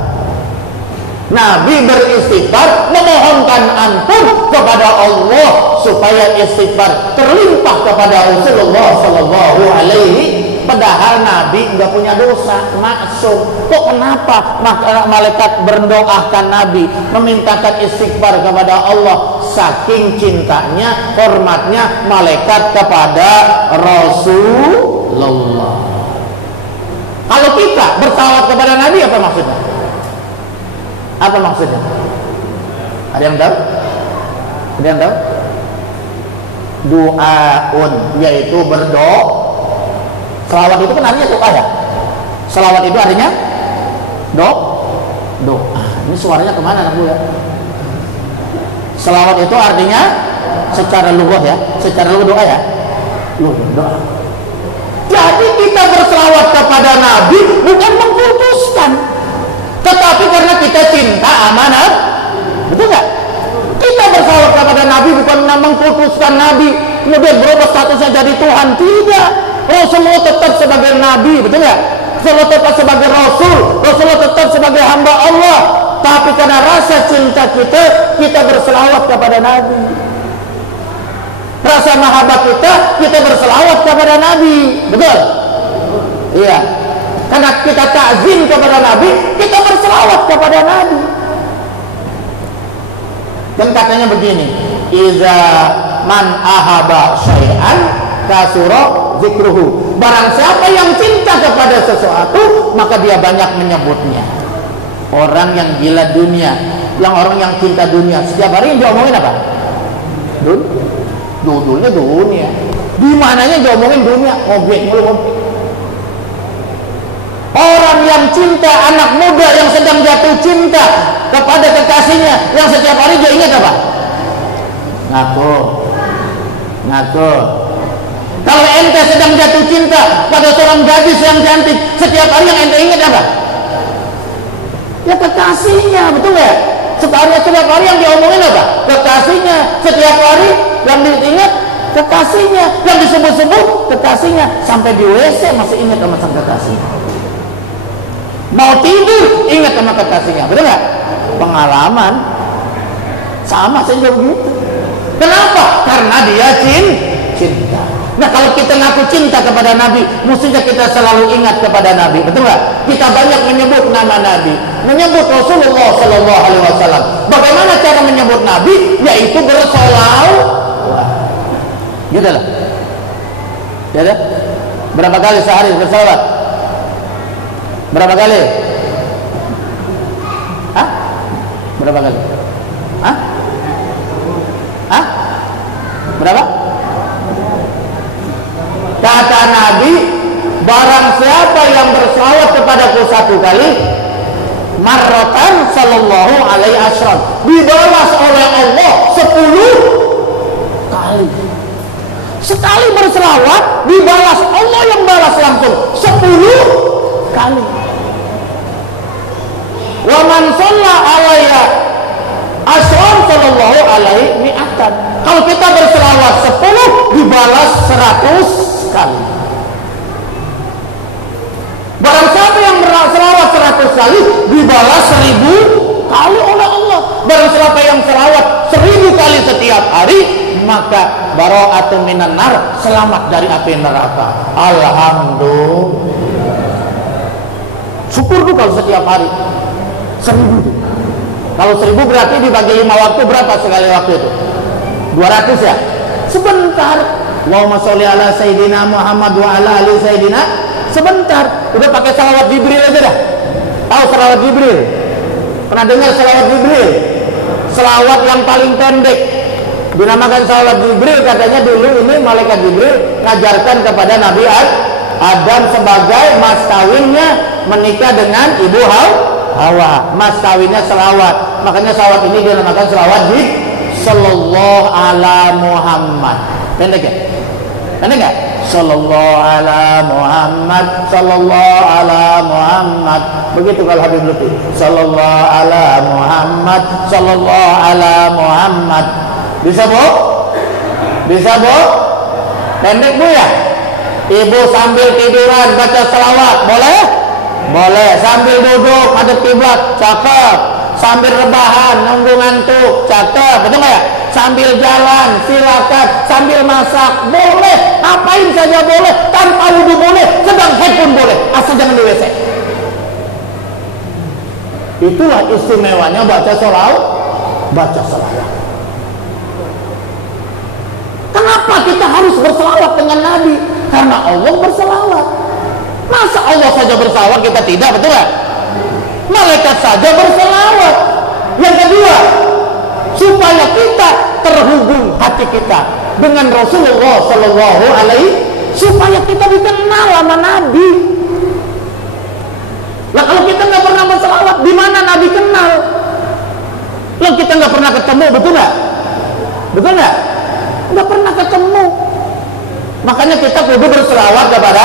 Nabi beristighfar, memohonkan ampun kepada Allah supaya istighfar terlimpah kepada Rasulullah Sallallahu Alaihi. Padahal Nabi nggak punya dosa, maksum. Kok kenapa malaikat berdoakan Nabi, memintakan istighfar kepada Allah? Saking cintanya, hormatnya malaikat kepada Rasulullah. Kalau kita bersalawat kepada Nabi, apa maksudnya? Apa maksudnya? Ada yang tahu? Ada yang tahu? Doaun, yaitu berdoa. Selawat itu kan artinya doa ya. Selawat itu artinya doa. Ini suaranya kemana anak Bu ya? Selawat itu artinya secara lughah ya, secara lughah doa ya. Doa. Jadi kita berselawat kepada Nabi bukan mengkultuskan, tetapi karena kita cinta amanat, betul nggak? Kita bersalawat kepada Nabi bukan mengkultuskan Nabi, kemudian berubah statusnya jadi Tuhan, tidak. Rasulullah tetap sebagai Nabi, betul nggak? Rasulullah tetap sebagai Rasul, Rasulullah tetap sebagai hamba Allah. Tapi karena rasa cinta kita berselawat kepada Nabi. Rasa mahabbah kita berselawat kepada Nabi, betul? Iya. Karena kita ta'zim kepada Nabi, kita berselawat kepada Nabi. Dan katanya begini, iza man ahaba syai'an kasura zikruhu. Barang siapa yang cinta kepada sesuatu, maka dia banyak menyebutnya. Orang yang gila dunia, orang yang cinta dunia, setiap hari yang diomongin apa? Judulnya dunia. Di mananya diomongin dunia, ngobek mulu. Orang yang cinta, anak muda yang sedang jatuh cinta kepada kekasihnya, yang setiap hari dia ingat apa? Ngaku. Kalau ente sedang jatuh cinta pada seorang gadis yang cantik, setiap hari yang ente ingat apa? Ya kekasihnya, betul ya? Setiap hari yang diomongin apa? Kekasihnya. Setiap hari yang diingat kekasihnya, yang disebut-sebut kekasihnya, sampai di WC masih ingat sama sang kekasih. Mau tidur ingat sama kekasihnya, betul nggak? Pengalaman sama saja begitu. Kenapa? Karena dia cinta. Nah, kalau kita ngaku cinta kepada Nabi, mestinya kita selalu ingat kepada Nabi, betul nggak? Kita banyak menyebut nama Nabi, menyebut Rasulullah Sallallahu Alaihi Wasallam. Bagaimana cara menyebut Nabi? Yaitu bersolawat. Gitu lah. Ya, berapa kali sehari bersolawat? Berapa kali? Hah? Berapa kali? Hah? Berapa? Kata Nabi, barang siapa yang berselawat kepadaku 1 kali, marratan sallallahu alaihi wasallam, dibalas oleh Allah 10 kali. Sekali berselawat dibalas, Allah yang balas langsung 10 kali. Wa man shalla alayya asran sallallahu alaihi mi'atan. Kalau kita berselawat 10 dibalas 100 kali. Barang siapa yang berselawat 100 kali dibalas 1000 kali oleh Allah. Barang siapa yang selawat 1000 kali setiap hari, maka bara'atun minan nar, selamat dari api neraka. Alhamdulillah. Syukur tuh kalau setiap hari 1000. Kalau 1000 berarti dibagi 5 waktu, berapa sekali waktu itu? 200 ya? Sebentar. Allahumma sholli ala Sayyidina Muhammad wa ala ali Sayyidina. Sebentar. Udah pakai salawat Jibril aja dah. Tahu salawat Jibril? Pernah dengar salawat Jibril? Selawat yang paling pendek dinamakan salawat Jibril. Katanya dulu ini malaikat Jibril ngajarkan kepada Nabi Adam sebagai mas kawinnya menikah dengan ibu hawa. Mas kawinnya selawat. Makanya selawat ini dinamakan selawat di sallallahu ala Muhammad. Pendek ya? Pendek enggak? Sallallahu ala Muhammad, sallallahu ala Muhammad. Begitu kalau Habib Lutfi. Sallallahu ala Muhammad, sallallahu ala Muhammad. Bisa, Bu? Bisa, Bu? Pendek, Bu ya? Ibu sambil tiduran baca selawat, boleh? Boleh. Sambil duduk madep kiblat, cakep. Sambil rebahan, nunggu ngantuk, cakep. Betul nggak ya? Sambil jalan, silakan. Sambil masak, boleh. Apain saja boleh. Tanpa wudhu boleh. Sedang head pun boleh. Asal jangan di WC. Itulah istimewanya baca selawat. Baca selawat. Kenapa kita harus berselawat dengan Nabi? Karena Allah berselawat. Masa Allah saja berselawat kita tidak, betul nggak? Malaikat saja berselawat. Yang kedua, supaya kita terhubung hati kita dengan Rasulullah Sallallahu Alaihi, supaya kita dikenal sama Nabi. Lah kalau kita nggak pernah berselawat, di mana Nabi kenal? Lah kita nggak pernah ketemu, betul nggak? Betul nggak? Nggak pernah ketemu. Makanya kita kudu berselawat kepada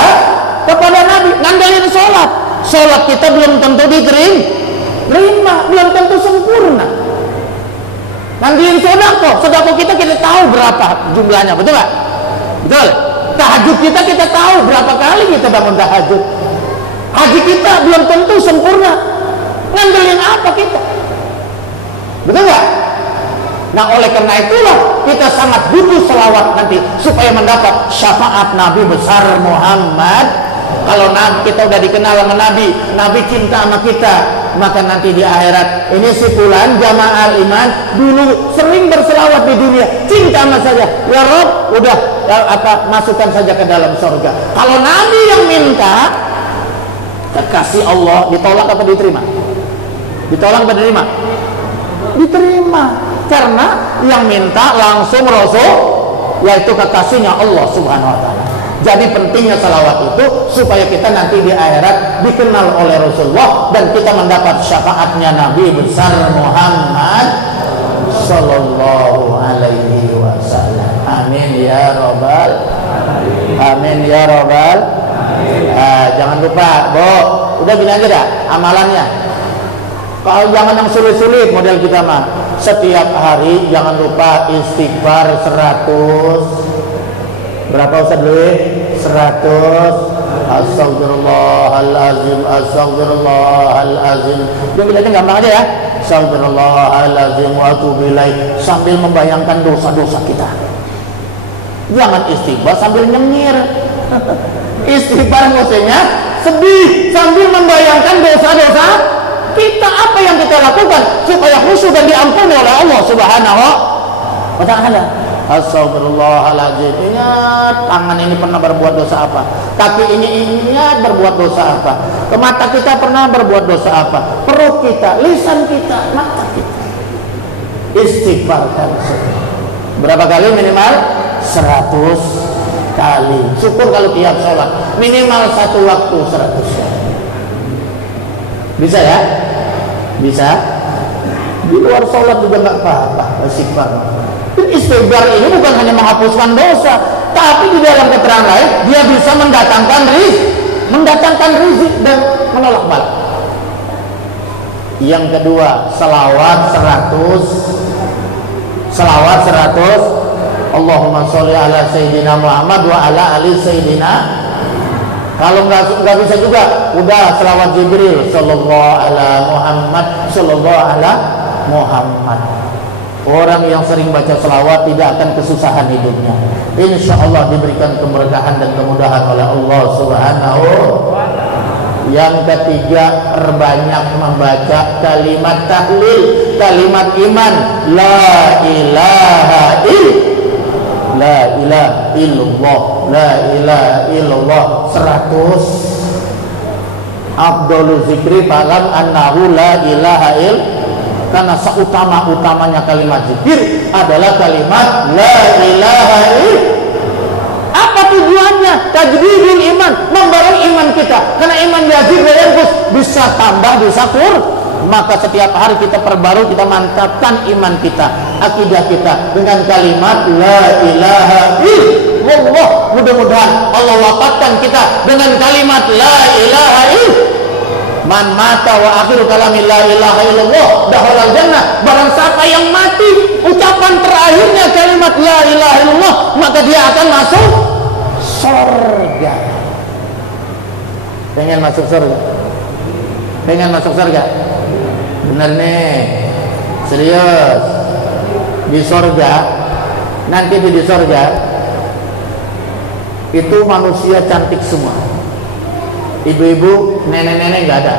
Nabi. Ngandelin sholat. Sholat kita belum tentu diterima, belum tentu sempurna. Ngandelin sedekah kita tahu berapa jumlahnya, betul nggak? Betul. Tahajud kita tahu berapa kali kita bangun tahajud. Haji kita belum tentu sempurna. Ngandelin apa kita? Betul nggak? Nah oleh karena itulah kita sangat butuh selawat nanti supaya mendapat syafaat Nabi besar Muhammad. Kalau kita udah dikenal sama Nabi, Nabi cinta sama kita, maka nanti di akhirat ini si fulan jamaah iman dulu sering berselawat di dunia, cinta sama saja, ya Rob, udah masukkan saja ke dalam surga. Kalau Nabi yang minta, kekasih Allah ditolak apa diterima? Ditolak apa diterima? Diterima. Karena yang minta langsung Rasul, yaitu kekasihnya Allah Subhanahu wa ta'ala. Jadi pentingnya salawat itu supaya kita nanti di akhirat dikenal oleh Rasulullah dan kita mendapat syafaatnya Nabi besar Muhammad Sallallahu Alaihi Wasallam. Amin ya Rabbal. Amin ya Rabbal. Jangan lupa, Bu. Udah gini aja dah amalannya. Kalau jangan yang sulit-sulit model kita mah. Setiap hari jangan lupa istighfar 100. Berapa Ustaz dulu? 100. Astagfirullahalazim, astagfirullahalazim. Dia bilangnya gampang aja ya. Astagfirullahalazim wa atubu ilaih, sambil membayangkan dosa-dosa kita. Jangan istighfar sambil nyengir. Istighfar maksudnya sedih sambil membayangkan dosa-dosa kita. Apa yang kita lakukan supaya khusyuk dan diampuni oleh Allah Subhanahu wa ta'ala. Astagfirullahaladzim. Ingat tangan ini pernah berbuat dosa apa, kaki ini ingat berbuat dosa apa, ke mata kita pernah berbuat dosa apa, perut kita, lisan kita, mata kita. Istighfarkan berapa kali? Minimal 100 kali. Syukur kalau tiap sholat minimal 1 waktu 100 kali. Bisa ya? Bisa. Di luar sholat juga nggak apa-apa. Istighfar. Istighfar ini bukan hanya menghapuskan dosa, tapi di dalam keterangan lain dia bisa mendatangkan rizki dan menolak bala. Yang kedua, selawat 100. Allahumma sholli ala sayyidina Muhammad wa ala ali sayyidina. Kalau nggak bisa juga, udah selawat Jibril sallallahu ala Muhammad sallallahu ala Muhammad. Orang yang sering baca selawat tidak akan kesusahan hidupnya. Insya Allah diberikan keberkahan dan kemudahan oleh Allah Subhanahu. Yang ketiga, perbanyak membaca kalimat tahlil, kalimat iman, la ilaha illallah, la ilaha illallah 100. Afdhalul zikri falam annahu la ilaha illallah. Karena seutama-utamanya kalimat zikir adalah kalimat la ilaha illallah. Apa tujuannya? Tajdidul iman, membangun iman kita. Karena iman yazid wa yanqus, bisa tambah, bisa Maka setiap hari kita perbarui, kita mantapkan iman kita, akidah kita dengan kalimat la ilaha illallah. Mudah-mudahan Allah wafatkan kita dengan kalimat la ilaha illallah. Man mata wa akhiru kalami la ilaha illallah dakhalal jannah. Barang siapa yang mati ucapan terakhirnya kalimat la ilaha illallah, maka dia akan masuk surga. Pengen masuk surga? Pengen masuk surga? Bener nih, serius. Di surga, nanti di surga itu manusia cantik semua. Ibu-ibu, nenek-nenek nggak ada.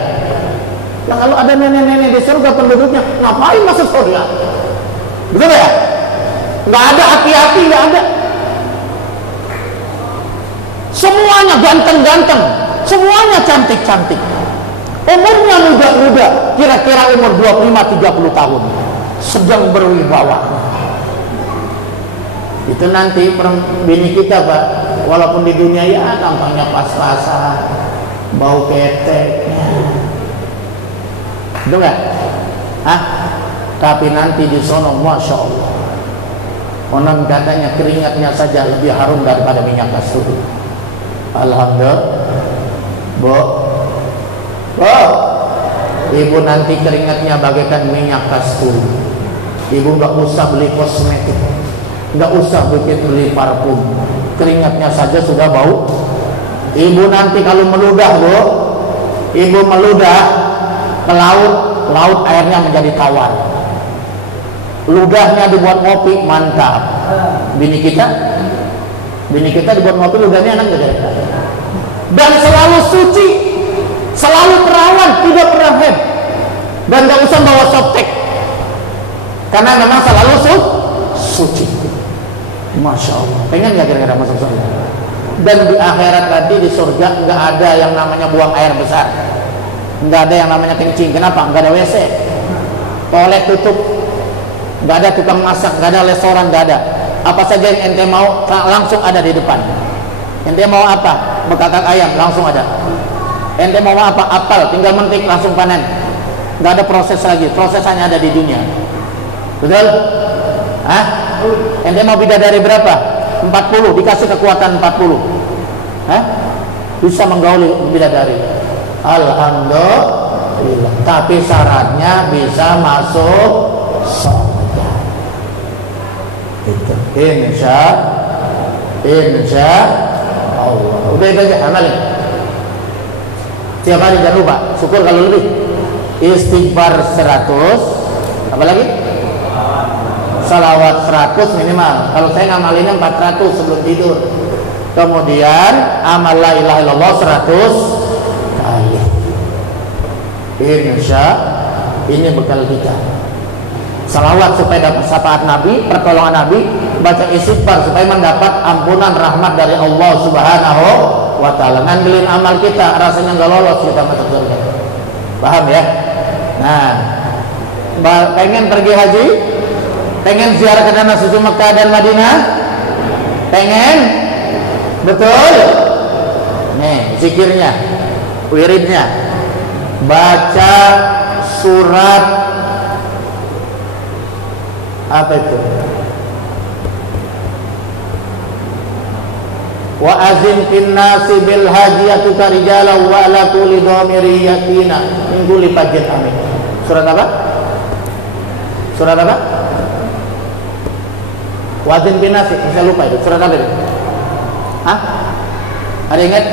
Nah, kalau ada nenek-nenek di surga penduduknya, ngapain masuk surga? Betul ya? Nggak ada aki-aki, nggak ada. Semuanya ganteng-ganteng, semuanya cantik-cantik. Umurnya muda-muda, kira-kira umur 25-30 tahun, sedang berwibawa. Itu nanti bini kita, Pak, walaupun di dunia ya tampaknya pas-pasan, bau ketek, itu enggak? Tapi nanti di sono, masya Allah, konon katanya keringatnya saja lebih harum daripada minyak kasturi. Alhamdulillah, Bu, ibu nanti keringatnya bagaikan minyak kasturi. Ibu nggak usah beli kosmetik, nggak usah beli parfum, keringatnya saja sudah bau. Ibu nanti kalau meludah, Bu, ibu meludah ke laut, laut airnya menjadi tawar. Ludahnya dibuat ngopi, mantap. Bini kita dibuat ngopi, ludahnya enak gak? Dan selalu suci, selalu perawan, tidak pernah head, dan gak usah bawa softtek, karena memang selalu suci. Masya Allah. Pengen gak kira-kira masuk surga? Dan di akhirat nanti di surga nggak ada yang namanya buang air besar, nggak ada yang namanya kencing. Kenapa? Nggak ada WC, toilet tutup, nggak ada tukang masak, nggak ada restoran, nggak ada. Apa saja yang ente mau langsung ada di depan. Ente mau apa? Bekakak ayam langsung ada. Ente mau apa? Apel, tinggal mentik langsung panen. Nggak ada proses lagi, proses hanya ada di dunia. Betul? Ente mau bidadari berapa? 40, dikasih kekuatan 40. Bisa menggauli bidadari. Alhamdulillah. Tapi syaratnya bisa masuk surga. Itu insya Allah. Udah itu aja amalin. Tiap hari jangan lupa. Syukur kalau lebih. Istighfar 100. Apa lagi? Salawat 100 minimal. Kalau saya ngamalinnya 400 sebelum tidur. Kemudian amal la ilaha illallah 100 kali. Insya ini bekal kita. Salawat supaya dapat syafaat Nabi, pertolongan Nabi, baca istighfar supaya mendapat ampunan rahmat dari Allah Subhanahu wa taala. Ngandelin amal kita, rasanya enggak lolos kita masuk surga. Paham ya? Nah, pengen pergi haji? Pengen ziarah ke tanah suci Mekah dan Madinah? Pengen? Betul? Nih, zikirnya, wiridnya. Baca surat apa itu? Wa azim fin nasi bil hajiyatu karijala wa ala kulli dhamiri yatina min kulli fajrin amin. Surat apa? Surat apa? Wa azim fin nasi, saya lupa itu. Surat apa itu? Ada ingat?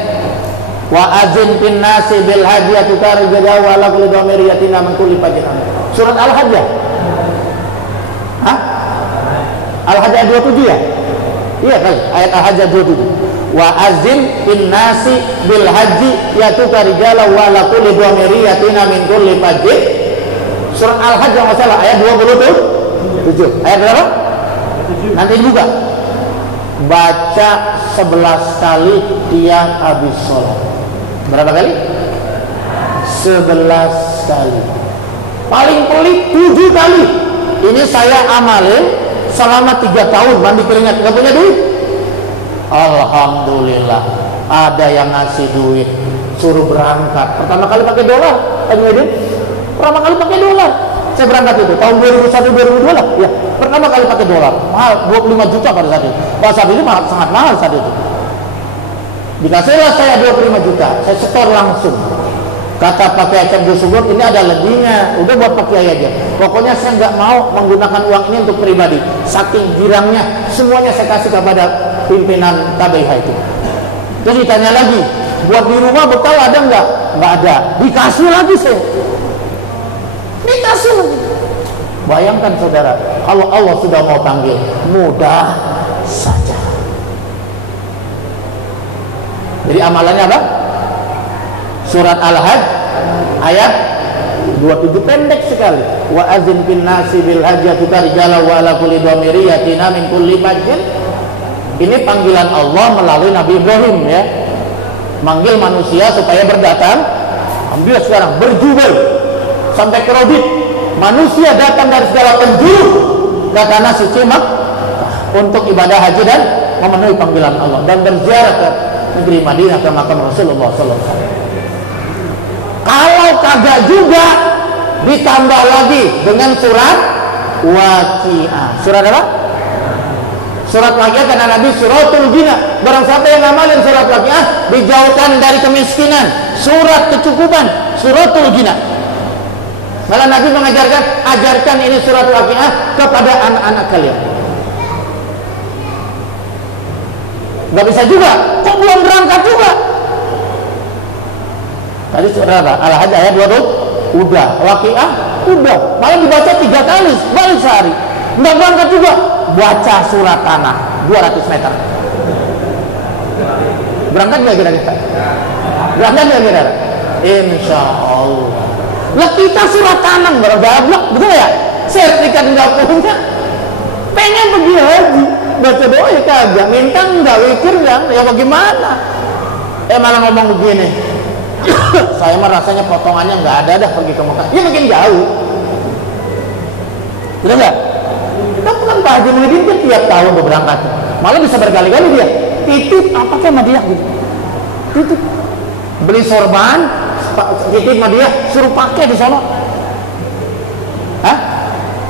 Wa azim fin nasi bil hajiyatu karijala wa ala kulli dhamiri yatina min kulli fajrin amin. Surat Al-Hajjah. Al-Hajjah 27 ya? Iya kali, ayat Al-Hajjah 27. Wa azim bin nasi bil haji yatuka rijala wa la kulli dhamiri yatina min kulli fajr. Surah Al-Hajjah masalah ayat 27. Ayat berapa? Nanti dibuka. Baca 11 kali tiap habis sholat. Berapa kali? 11 kali. Paling pelit 7 kali. Ini saya amalin selama 3 tahun mandi keringat, gak punya duit. Alhamdulillah ada yang ngasih duit, suruh berangkat. Pertama kali pakai dolar, Pertama kali pakai dolar. Saya berangkat itu tahun 2001 2002 lah. Ya, pertama kali pakai dolar. Mahal 25 juta pada saat itu. Pada saat itu sangat mahal saat itu. Dikasihlah saya 25 juta. Saya setor langsung. Kata Pak Kiai Abdul Subur, ini ada lebihnya, udah buat Pak Kiai aja. Pokoknya saya nggak mau menggunakan uang ini untuk pribadi. Saking girangnya, semuanya saya kasih kepada pimpinan KBH itu. Terus ditanya lagi, buat di rumah bekal ada nggak? Nggak ada. Dikasih lagi saya. Dikasih lagi. Bayangkan saudara, kalau Allah sudah mau panggil, mudah saja. Jadi amalannya apa? Surat Al-Hajj ayat 27 pendek sekali. Wa azin bin nasi bil hajjati rijala wa ala kulli dhamiri yatina min kulli fajjin. Ini panggilan Allah melalui Nabi Ibrahim ya. Manggil manusia supaya berdatang. Ambil sekarang berjubel sampai ke Robit. Manusia datang dari segala penjuru ke tanah suci Makkah untuk ibadah haji dan memenuhi panggilan Allah dan berziarah ke negeri Madinah ke makam Rasulullah sallallahu alaihi wasallam. Kalau kagak juga ditambah lagi dengan surat Waqiah. Surat apa? Surat Waqiah karena Nabi suratul ghina. Barang siapa yang ngamalin surat Waqiah dijauhkan dari kemiskinan. Surat kecukupan, suratul ghina. Malah Nabi mengajarkan, ajarkan ini surat Waqiah kepada anak-anak kalian. Gak bisa juga, kok belum berangkat juga? Tadi surat apa? Al-Hajj ayat 20 udah, Waqiah udah, malah dibaca 3 kali balik sehari. Nggak berangkat juga, baca surat tanah 200 meter. Berangkat nggak kira-kira? Berangkat nggak kira-kira? Insya Allah. Lah kita surat tanah bergablok, betul ya? Sertifikat nggak punya, pengen pergi haji, baca doa ya kagak, minta nggak, wikir nggak, ya bagaimana? Malah ngomong begini. Saya mah rasanya potongannya nggak ada dah pergi ke Mekah. Ya makin jauh. Betul nggak? Kita kan Pak Haji Muhyiddin kan tiap tahun berangkat. Malah bisa berkali-kali dia. Titip apa kayak Madinah gitu. Titip. Beli sorban, titip Madinah, suruh pakai di sana. Hah?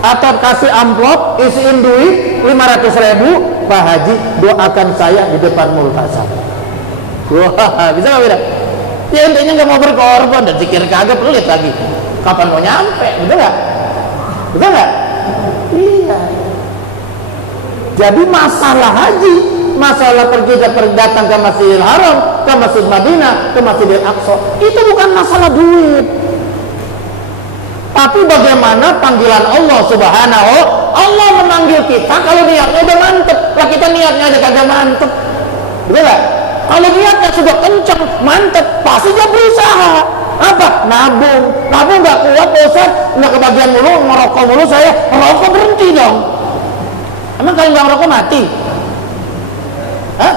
Atau kasih amplop, isiin duit 500.000, Pak Haji doakan saya di depan multazam. Wah, bisa nggak beda? Ya intinya nggak mau berkorban dan zikir kagak pelit lagi. Kapan mau nyampe? Betul nggak? Betul nggak? Iya. Jadi masalah haji, masalah pergi datang ke Masjidil Haram, ke Masjid Madinah, ke Masjidil Aqsa, itu bukan masalah duit. Tapi bagaimana panggilan Allah Subhanahu, Allah memanggil kita kalau niatnya udah mantep. Lah kita niatnya ada kagak mantep. Betul nggak? Kalau niatnya sudah kencang, mantep, pasti dia berusaha. Apa? Nabung. Nabung nggak kuat, Ustaz. Nggak kebagian mulu, merokok mulu saya. Merokok berhenti dong. Emang kalau nggak merokok mati? Hah?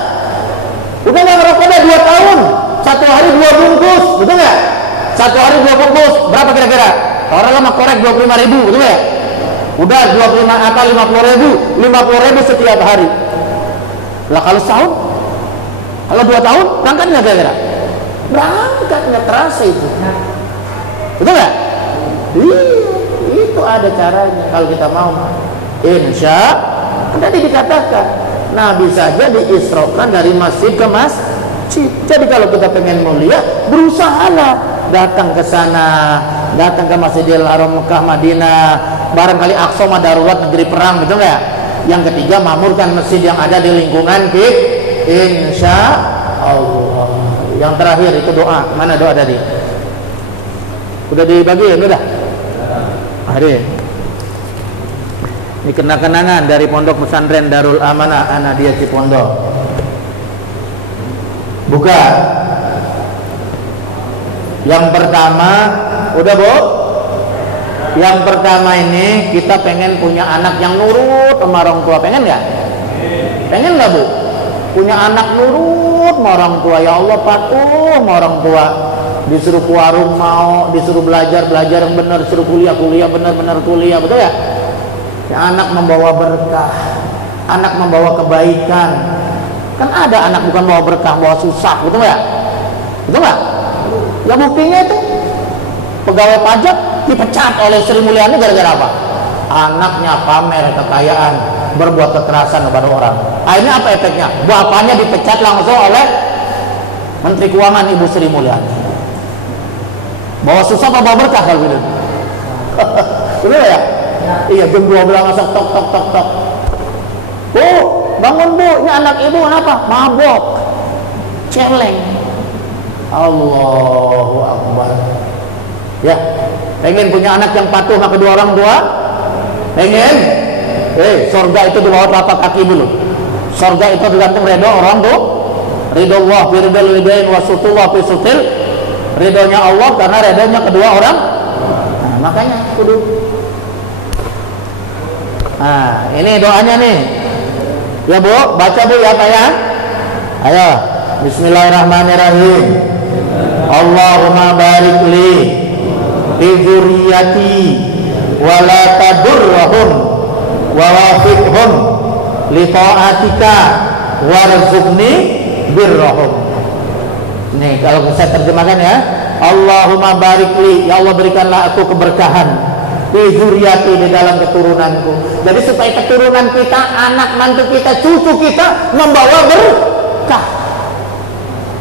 Udah nggak merokok udah 2 tahun. 1 hari 2 bungkus, betul nggak? 1 hari 2 bungkus, berapa kira-kira? Orang lama korek 25.000, betul nggak? Udah 25 apa 50.000 setiap hari. Lah kalau setahun? Kalau 2 tahun, berangkat nggak kira-kira? Berangkat, nggak terasa itu. Betul nggak? Iya, itu ada caranya. Kalau kita mau, insya tadi dikatakan, Nabi saja diisrokan dari masjid ke masjid. Jadi kalau kita pengen mulia, berusahalah datang ke sana, datang ke Masjidil Haram Mekah Madinah. Barangkali Aqsa mah darurat negeri perang, betul nggak? Yang ketiga, makmurkan masjid yang ada di lingkungan kita. Insya Allah. Yang terakhir itu doa. Mana doa tadi? Udah dibagiin, udah? Hari ini kenang-kenangan dari Pondok Pesantren Darul Amanah Ahmadiyah Cipondo. Buka. Yang pertama, udah Bu? Yang pertama ini kita pengen punya anak yang nurut sama orang tua. Pengen nggak? Pengen nggak Bu? Punya anak nurut sama orang tua. Ya Allah, patuh sama orang tua. Disuruh ke warung mau, disuruh belajar yang benar, disuruh kuliah benar kuliah, betul ya? Ya, anak membawa berkah, anak membawa kebaikan. Kan ada anak bukan bawa berkah, bawa susah, betul ya? Betul nggak? Ya buktinya itu pegawai pajak dipecat oleh Sri Mulyani gara-gara apa? Anaknya pamer kekayaan, berbuat kekerasan kepada orang. Akhirnya apa efeknya? Bapaknya dipecat langsung oleh Menteri Keuangan Ibu Sri Mulyani. Bawa susah apa bawa berkah kalau gitu? Bener ya? Iya, jam 12 masuk tok tok tok tok. Bu, bangun bu, ini anak ibu kenapa? Mabok, celeng. Allahu Akbar. Ya, pengen punya anak yang patuh sama kedua orang tua? Pengen? Surga itu di bawah telapak kaki dulu. Surga itu tergantung ridho orang tuh. Ridho Allah, ridho lidain, wasutullah, fisutil. Ridhonya Allah karena ridhonya kedua orang. Nah, makanya kudu. Nah, ini doanya nih. Ya bu, baca bu ya Pak ya. Ayo, Bismillahirrahmanirrahim. Allahumma barik li fi dzurriyyati wa la tadurruhum wa wafiqhum li ta'atika warzuqni birrahum. Nih kalau saya terjemahkan ya, Allahumma barik li, ya Allah berikanlah aku keberkahan fi dzurriyyati, di dalam keturunanku. Jadi supaya keturunan kita, anak mantu kita, cucu kita membawa berkah.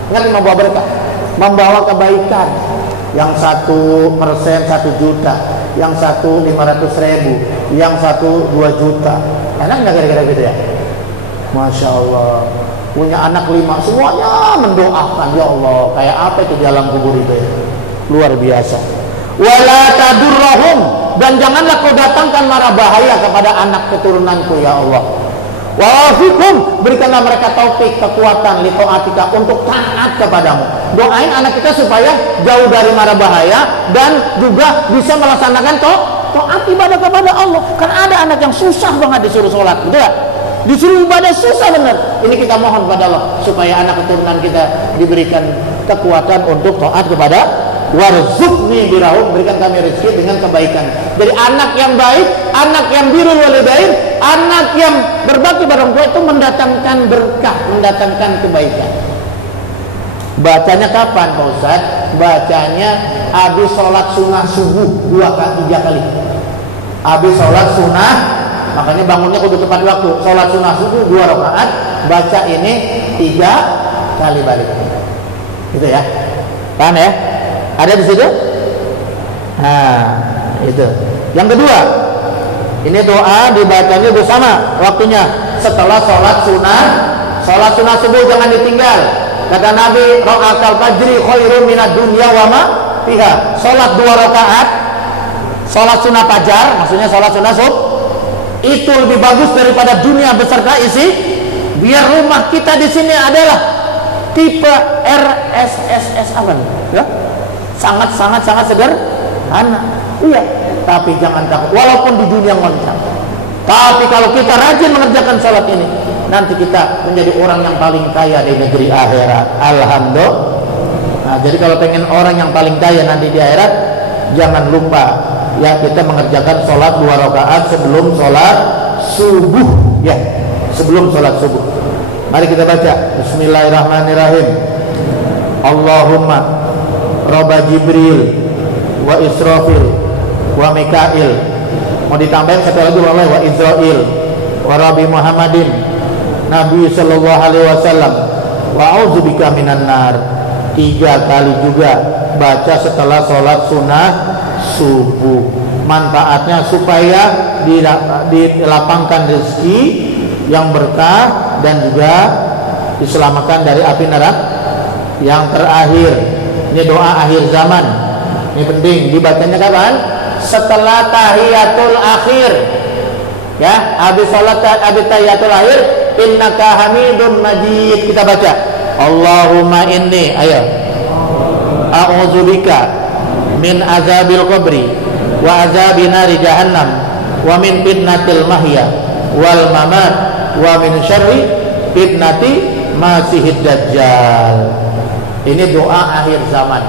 Ingat, membawa berkah, membawa kebaikan. Yang 1% 1 juta, yang 1 500.000, yang 1 2 juta. Enak nggak kira-kira gitu ya? Masya Allah. Punya anak 5, semuanya mendoakan. Ya Allah, kayak apa itu di alam kubur itu ya? Luar biasa. Wala tadurrahum, dan janganlah kau datangkan mara bahaya kepada anak keturunanku ya Allah. Wafikum, berikanlah mereka taufik, kekuatan, li taatika, untuk taat kepadamu. Doain anak kita supaya jauh dari mara bahaya dan juga bisa melaksanakan taat ibadah kepada Allah. Kan ada anak yang susah banget disuruh sholat, betul gak? Disuruh ibadah susah benar. Ini kita mohon kepada Allah supaya anak keturunan kita diberikan kekuatan untuk taat kepada warzuqni birahum, berikan kami rezeki dengan kebaikan. Jadi anak yang baik, anak yang birrul walidain, anak yang berbakti pada orang tua itu mendatangkan berkah, mendatangkan kebaikan. Bacanya kapan Pak Ustaz? Bacanya habis sholat sunnah subuh 3 kali. Habis sholat sunnah, makanya bangunnya kudu tepat waktu. Sholat sunnah subuh 2 rakaat, baca ini 3 kali balik. Gitu ya. Paham ya? Ada di situ? Nah, itu. Yang kedua, ini doa dibacanya bersama waktunya setelah sholat sunnah. Sholat sunnah subuh jangan ditinggal. Kata Nabi, rakaat fajri khairun minad dunya wa ma fiha. Sholat 2 rakaat, sholat sunnah fajar, maksudnya sholat sunnah subuh, itu lebih bagus daripada dunia beserta isi. Biar rumah kita di sini adalah tipe RSSS apa nih? Ya? Sangat sederhana. Iya, tapi jangan takut walaupun di dunia ngoncang. Tapi kalau kita rajin mengerjakan salat ini, nanti kita menjadi orang yang paling kaya di negeri akhirat. Alhamdulillah. Nah, jadi kalau pengen orang yang paling kaya nanti di akhirat, jangan lupa ya kita mengerjakan salat 2 rakaat sebelum salat subuh ya, sebelum salat subuh. Mari kita baca Bismillahirrahmanirrahim. Allahumma Rabba Jibril wa Israfil wa Mikail. Mau ditambahin satu lagi wa Israil wa Rabbi Muhammadin Nabi sallallahu alaihi wasallam wa a'udzubika minan nar. 3 kali juga baca setelah sholat sunnah subuh. Manfaatnya supaya dilapangkan rezeki yang berkah dan juga diselamatkan dari api neraka. Yang terakhir, ini doa akhir zaman. Ini penting, dibacanya kapan? Setelah tahiyatul akhir. Ya, habis salat habis tahiyatul akhir, innaka hamidun majid. Kita baca, Allahumma inni, ayo. A'udzubika min azabil qabri wa azabi nari jahannam wa min fitnatil mahya wal mamat wa min syarri fitnati masihid dajjal. Ini doa akhir zaman.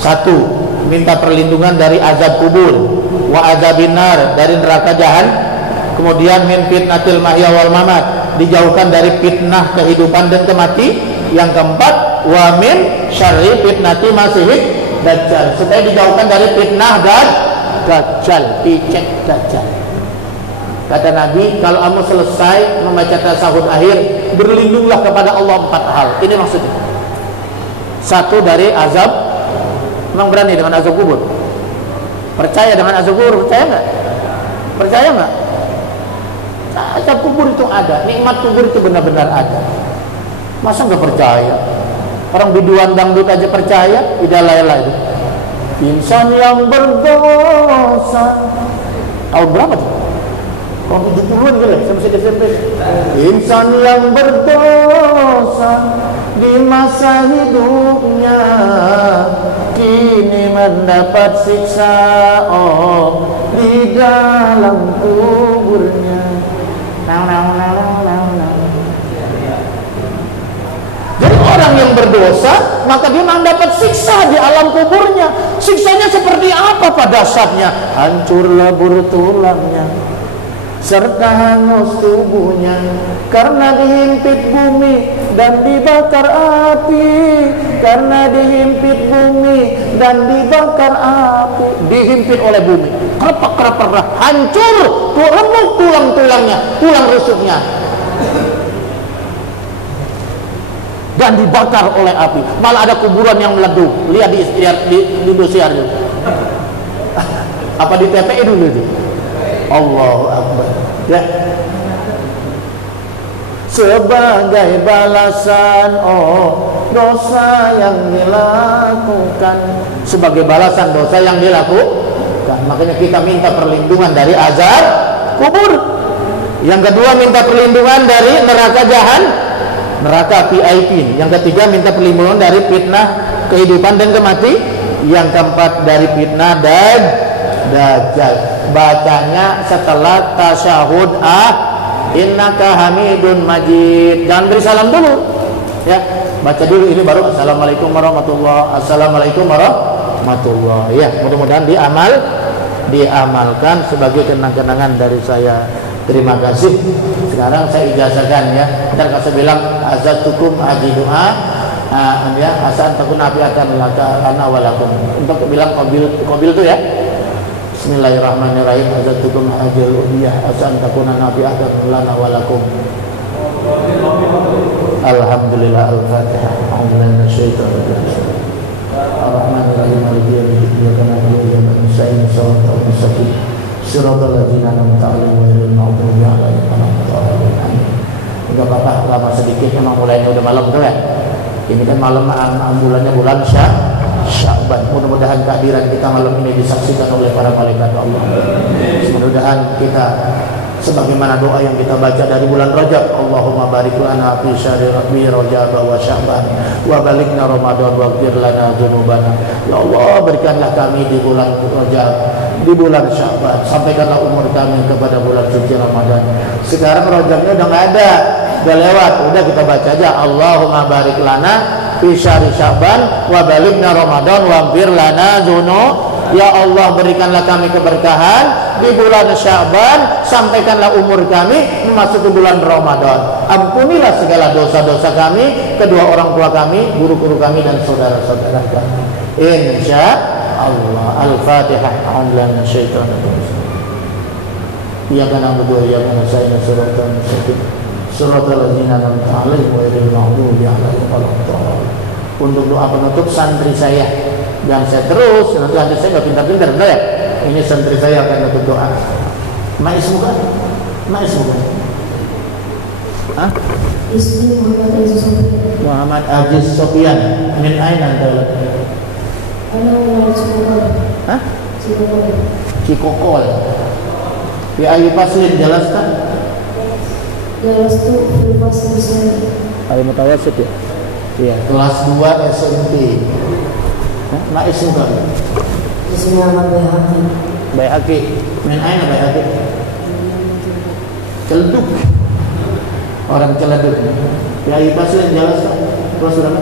1, minta perlindungan dari azab kubur, wa azabinar, dari neraka jahanam. Kemudian min fitnatil mahya wal mamat, dijauhkan dari fitnah kehidupan dan kematian. Yang keempat, wa min syarri fitnati masihid dajjal, supaya dijauhkan dari fitnah Dajjal, dicek Dajjal. Kata Nabi, kalau kamu selesai membaca tasahud akhir, berlindunglah kepada Allah 4 hal. Ini maksudnya. 1 dari azab. Memang berani dengan azab kubur? Percaya dengan azab kubur? Percaya nggak? Percaya nggak? Azab kubur itu ada, nikmat kubur itu benar-benar ada. Masa nggak percaya? Orang biduan dangdut aja percaya, idalah itu. Insan yang berdosa. Tahun berapa tuh? Tahun 70-an kali, saya masih SMP. Insan yang berdosa di masa hidupnya kini mendapat siksa di dalam kuburnya. Jadi orang yang berdosa maka dia mendapat siksa di alam kuburnya. Siksanya seperti apa pada dasarnya? Hancur lebur tulangnya serta hangus tubuhnya karena dihimpit bumi dan dibakar api. Karena dihimpit bumi dan dibakar api, dihimpit oleh bumi, krepak-krepak, hancur, remuk tulang-tulangnya, tulang rusuknya, dan dibakar oleh api. Malah ada kuburan yang meledup. Lihat di Indosiar itu. Apa di TPI dulu itu? Allahu Akbar. Ya. Sebagai balasan dosa yang dilakukan, sebagai balasan dosa yang dilakukan, makanya kita minta perlindungan dari azab kubur. Yang kedua minta perlindungan dari neraka neraka VIP. Yang ketiga minta perlindungan dari fitnah kehidupan dan kematian. Yang keempat dari fitnah dan Dajjal. Bacanya setelah tasyahud innaka hamidun majid. Jangan beri salam dulu, ya. Baca dulu ini baru assalamualaikum warahmatullah. Assalamualaikum warahmatullah. Ya, mudah-mudahan diamalkan sebagai kenang-kenangan dari saya. Terima kasih. Sekarang saya ijazahkan ya. Ntar kalau saya bilang azatukum haji doa, ya asan takun afiatan laka ana walakum. Untuk bilang qabil itu ya. Bismillahirrahmanirrahim. Azatukum haji ubiyah asan takun afiatan lana walakum. Alhamdulillah. Al-Fatihah. A'udzubillahi minasyaitonir rajim. Ar-Rahmanir-Rahim. Maliki yaumiddin. Iyyaka na'budu wa iyyaka nasta'in. Shiratal mustaqim. Shiratal ladzina an'amta 'alaihim ghairil maghdubi 'alaihim waladdallin. Enggak apa-apa, lama sedikit memang mulainya udah malam tuh ya. Ini kan malam bulannya bulan Sya'ban. Mudah-mudahan kehadiran kita malam ini disaksikan oleh para malaikat Allah. Mudah-mudahan kita sebagaimana doa yang kita baca dari bulan Rajab, Allahumma barik lana fi syahri Rajab wa Sya'ban wa balighna Ramadan waghfir lana dzunubana. Ya Allah, berikanlah kami di bulan Rajab, di bulan Sya'ban, sampaikanlah umur kami kepada bulan suci Ramadan. Sekarang Rajabnya udah nggak ada, udah lewat, udah kita baca aja Allahumma barik lana fi syahri Sya'ban wa balighna Ramadan waghfir lana dzunubana. Ya Allah, berikanlah kami keberkahan di bulan Sya'ban, sampaikanlah umur kami memasuki bulan Ramadan. Ampunilah segala dosa-dosa kami, kedua orang tua kami, guru-guru kami dan saudara-saudara kami. Insyaallah. Al-Fatihah. A'udzubillahi minasyaitonir rajim. Iyyaka na'budu wa iyyaka nasta'in. Shiratal mustaqim. Shiratal ladzina an'amta 'alaihim ghairil maghdubi 'alaihim waladdallin. Untuk doa penutup santri saya, dan saya terus, nanti saya nggak pintar-pintar, benar ya? Ini santri saya akan untuk doa. Mais bukan? Hah? Ismi Muhammad Aziz Sofyan. Min aina anta? Ana Cikokol. Hah? Cikokol. Di ayu paslin jelaskan? Jelas tuh fil fasl sani. Al mutawassit ya? Iya, kelas 2 SMP. Mais bukan? Ismi Ahmad Bayhaqi. Bayhaqi. Min aina Bayhaqi? Celeduk. Orang Celeduk. Ya, paslin jelaskan. Kelas berapa?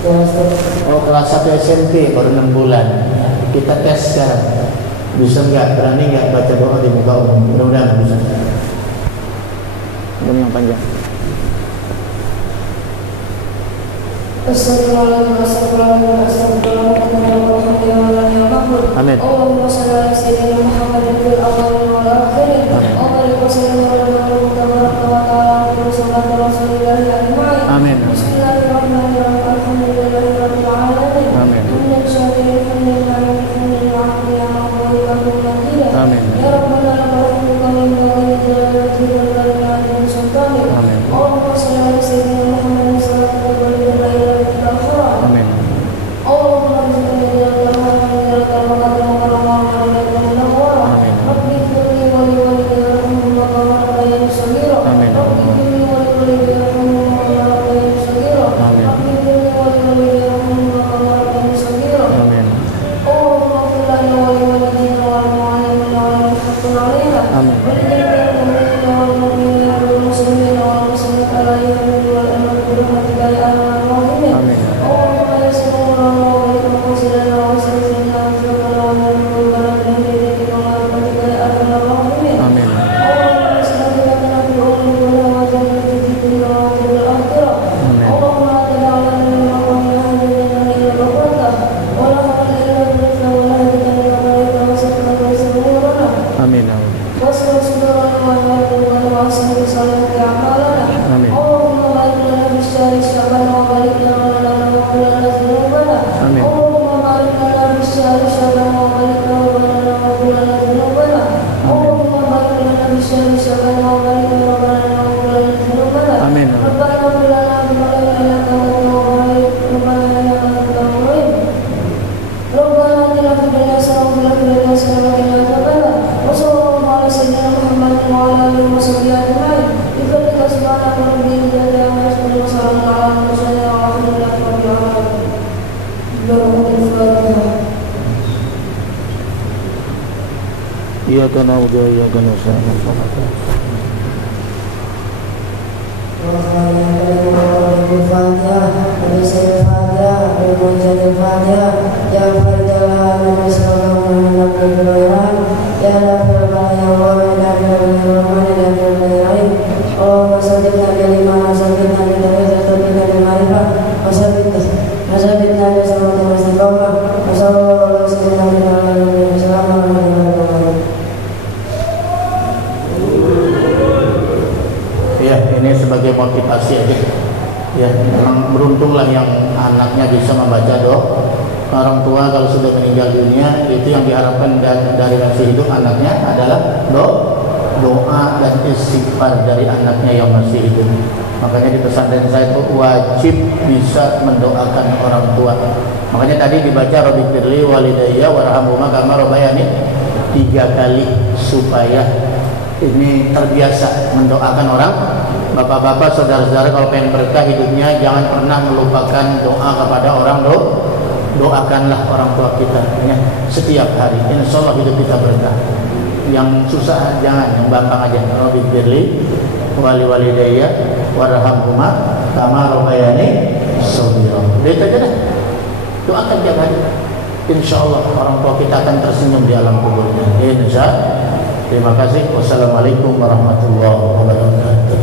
Jelas tuh. Oh, kelas 1 SMP, baru 6 bulan. Kita tes sekarang. Bisa nggak? Berani nggak baca doa di muka umum? Mudah-mudahan bisa. Ini yang panjang. Astagfirullahaladzim, astagfirullahaladzim, astagfirullahaladzim, astagfirullahaladzim, astagfirullahaladzim, Amin. Allahumma shalli ala sayyidina Muhammadin fil awwalin wal akhirin. Wa barik wa sallim wa barik tabaraka wa ta'ala ala salati Rasulillah ajma'in. Amin. Bismillahirrahmanirrahim. Alhamdulillahi rabbil alamin. Amin. Hamdan syakiran hamdan lillahi hamdan li'afiyah wa barakatuh majida. Amin. Ya Rabbana lakal hamdu kama yanbaghi li jalali wajhika wa li 'azimi sultanik. Amin. Allahumma shalli ala sayyidina Muhammadin sallallahu alaihi wa sallam. Amin. Allahumma rizqna bil rahmati wal barakati wa rahmati Rabbi firli wa li walidayya warhamhuma kama rabbayani shaghira. Amin. Rabbi firli wa li walidayya warhamhuma kama rabbayani shaghira. Amin. Rabbi firli wa li walidayya warhamhuma kama rabbayani shaghira. Amin. Allahumma ighfir lana wa li walidayna wa lil mu'allimina wa lil muhaqqina 'alaina Amin. wa lil mu'minina wal mu'minina wal muslimina wal muslimat alaihim wal amr bi rahmatika ya arhamar rahimin. Amin. Allahumma ya sayyidina wa barik wa sallim wa sallim ala sayyidina wa nabiyina wa rahmatika ya arhamar rahimin. Amin. Allahumma sallallahu fi umuri wa jannati fi dunya wa fil akhirah. Allahumma taj'alna min rahmatika ila rahmatika wa la hawla illa bika wa la hawla illa bika wa sallallahu alaihi wa sallam. Amin. Wa sallallahu wa sallam a'malana. Amin. Allahumma barik lana fi syahri Sya'ban wa barik lana wa qul lana dhunubana. Amin. Allahumma barik lana fi syahri Sya'ban wa barik lana wa qul lana dhunubana. Allahumma barik lana fi syahri Sya'ban wa barik lana wa qul lana dhunubana. Amin. Rabbana qul lana bi ma innaka antal Rabbana innaka antal Rahim. Rabbana atina fid dunya hasanah wa fil akhirati hasanah wa qina adzabannar. Wa sallallahu ala sayyidina Muhammadin wa ala alihi wa sahbihi ajma'in. Bifadlika subhanaka rabbil izzati amma yasifun wa salamun ala al-mursalin walhamdulillahi rabbil alamin. Allahumma Al-Fatihah. Iyyaka na'budu wa iyyaka nasta'in. Ya, ini sebagai motivasi aja. Ya, memang beruntunglah yang anaknya bisa membaca doa. Orang tua kalau sudah meninggal dunia, itu yang diharapkan dari masih hidup anaknya adalah doa dan istighfar dari anaknya yang masih hidup. Makanya di pesantren saya itu wajib bisa mendoakan orang tua. Makanya tadi dibaca Rabbi firli walidayya warhamhuma kama rabbayani 3 kali supaya ini terbiasa mendoakan orang. Bapak-bapak, saudara-saudara, kalau pengen berkah hidupnya, jangan pernah melupakan doa kepada orang. Doakanlah orang tua kita ya, setiap hari. Insya Allah hidup kita berkah. Yang susah jangan, yang gampang aja. Rabbi firli wali walidayya warhamhuma kama rabbayani shaghira. Itu aja dah. Doakan tiap hari. Insya Allah orang tua kita akan tersenyum di alam kuburnya. Insya Allah. Terima kasih. Wassalamualaikum warahmatullahi wabarakatuh.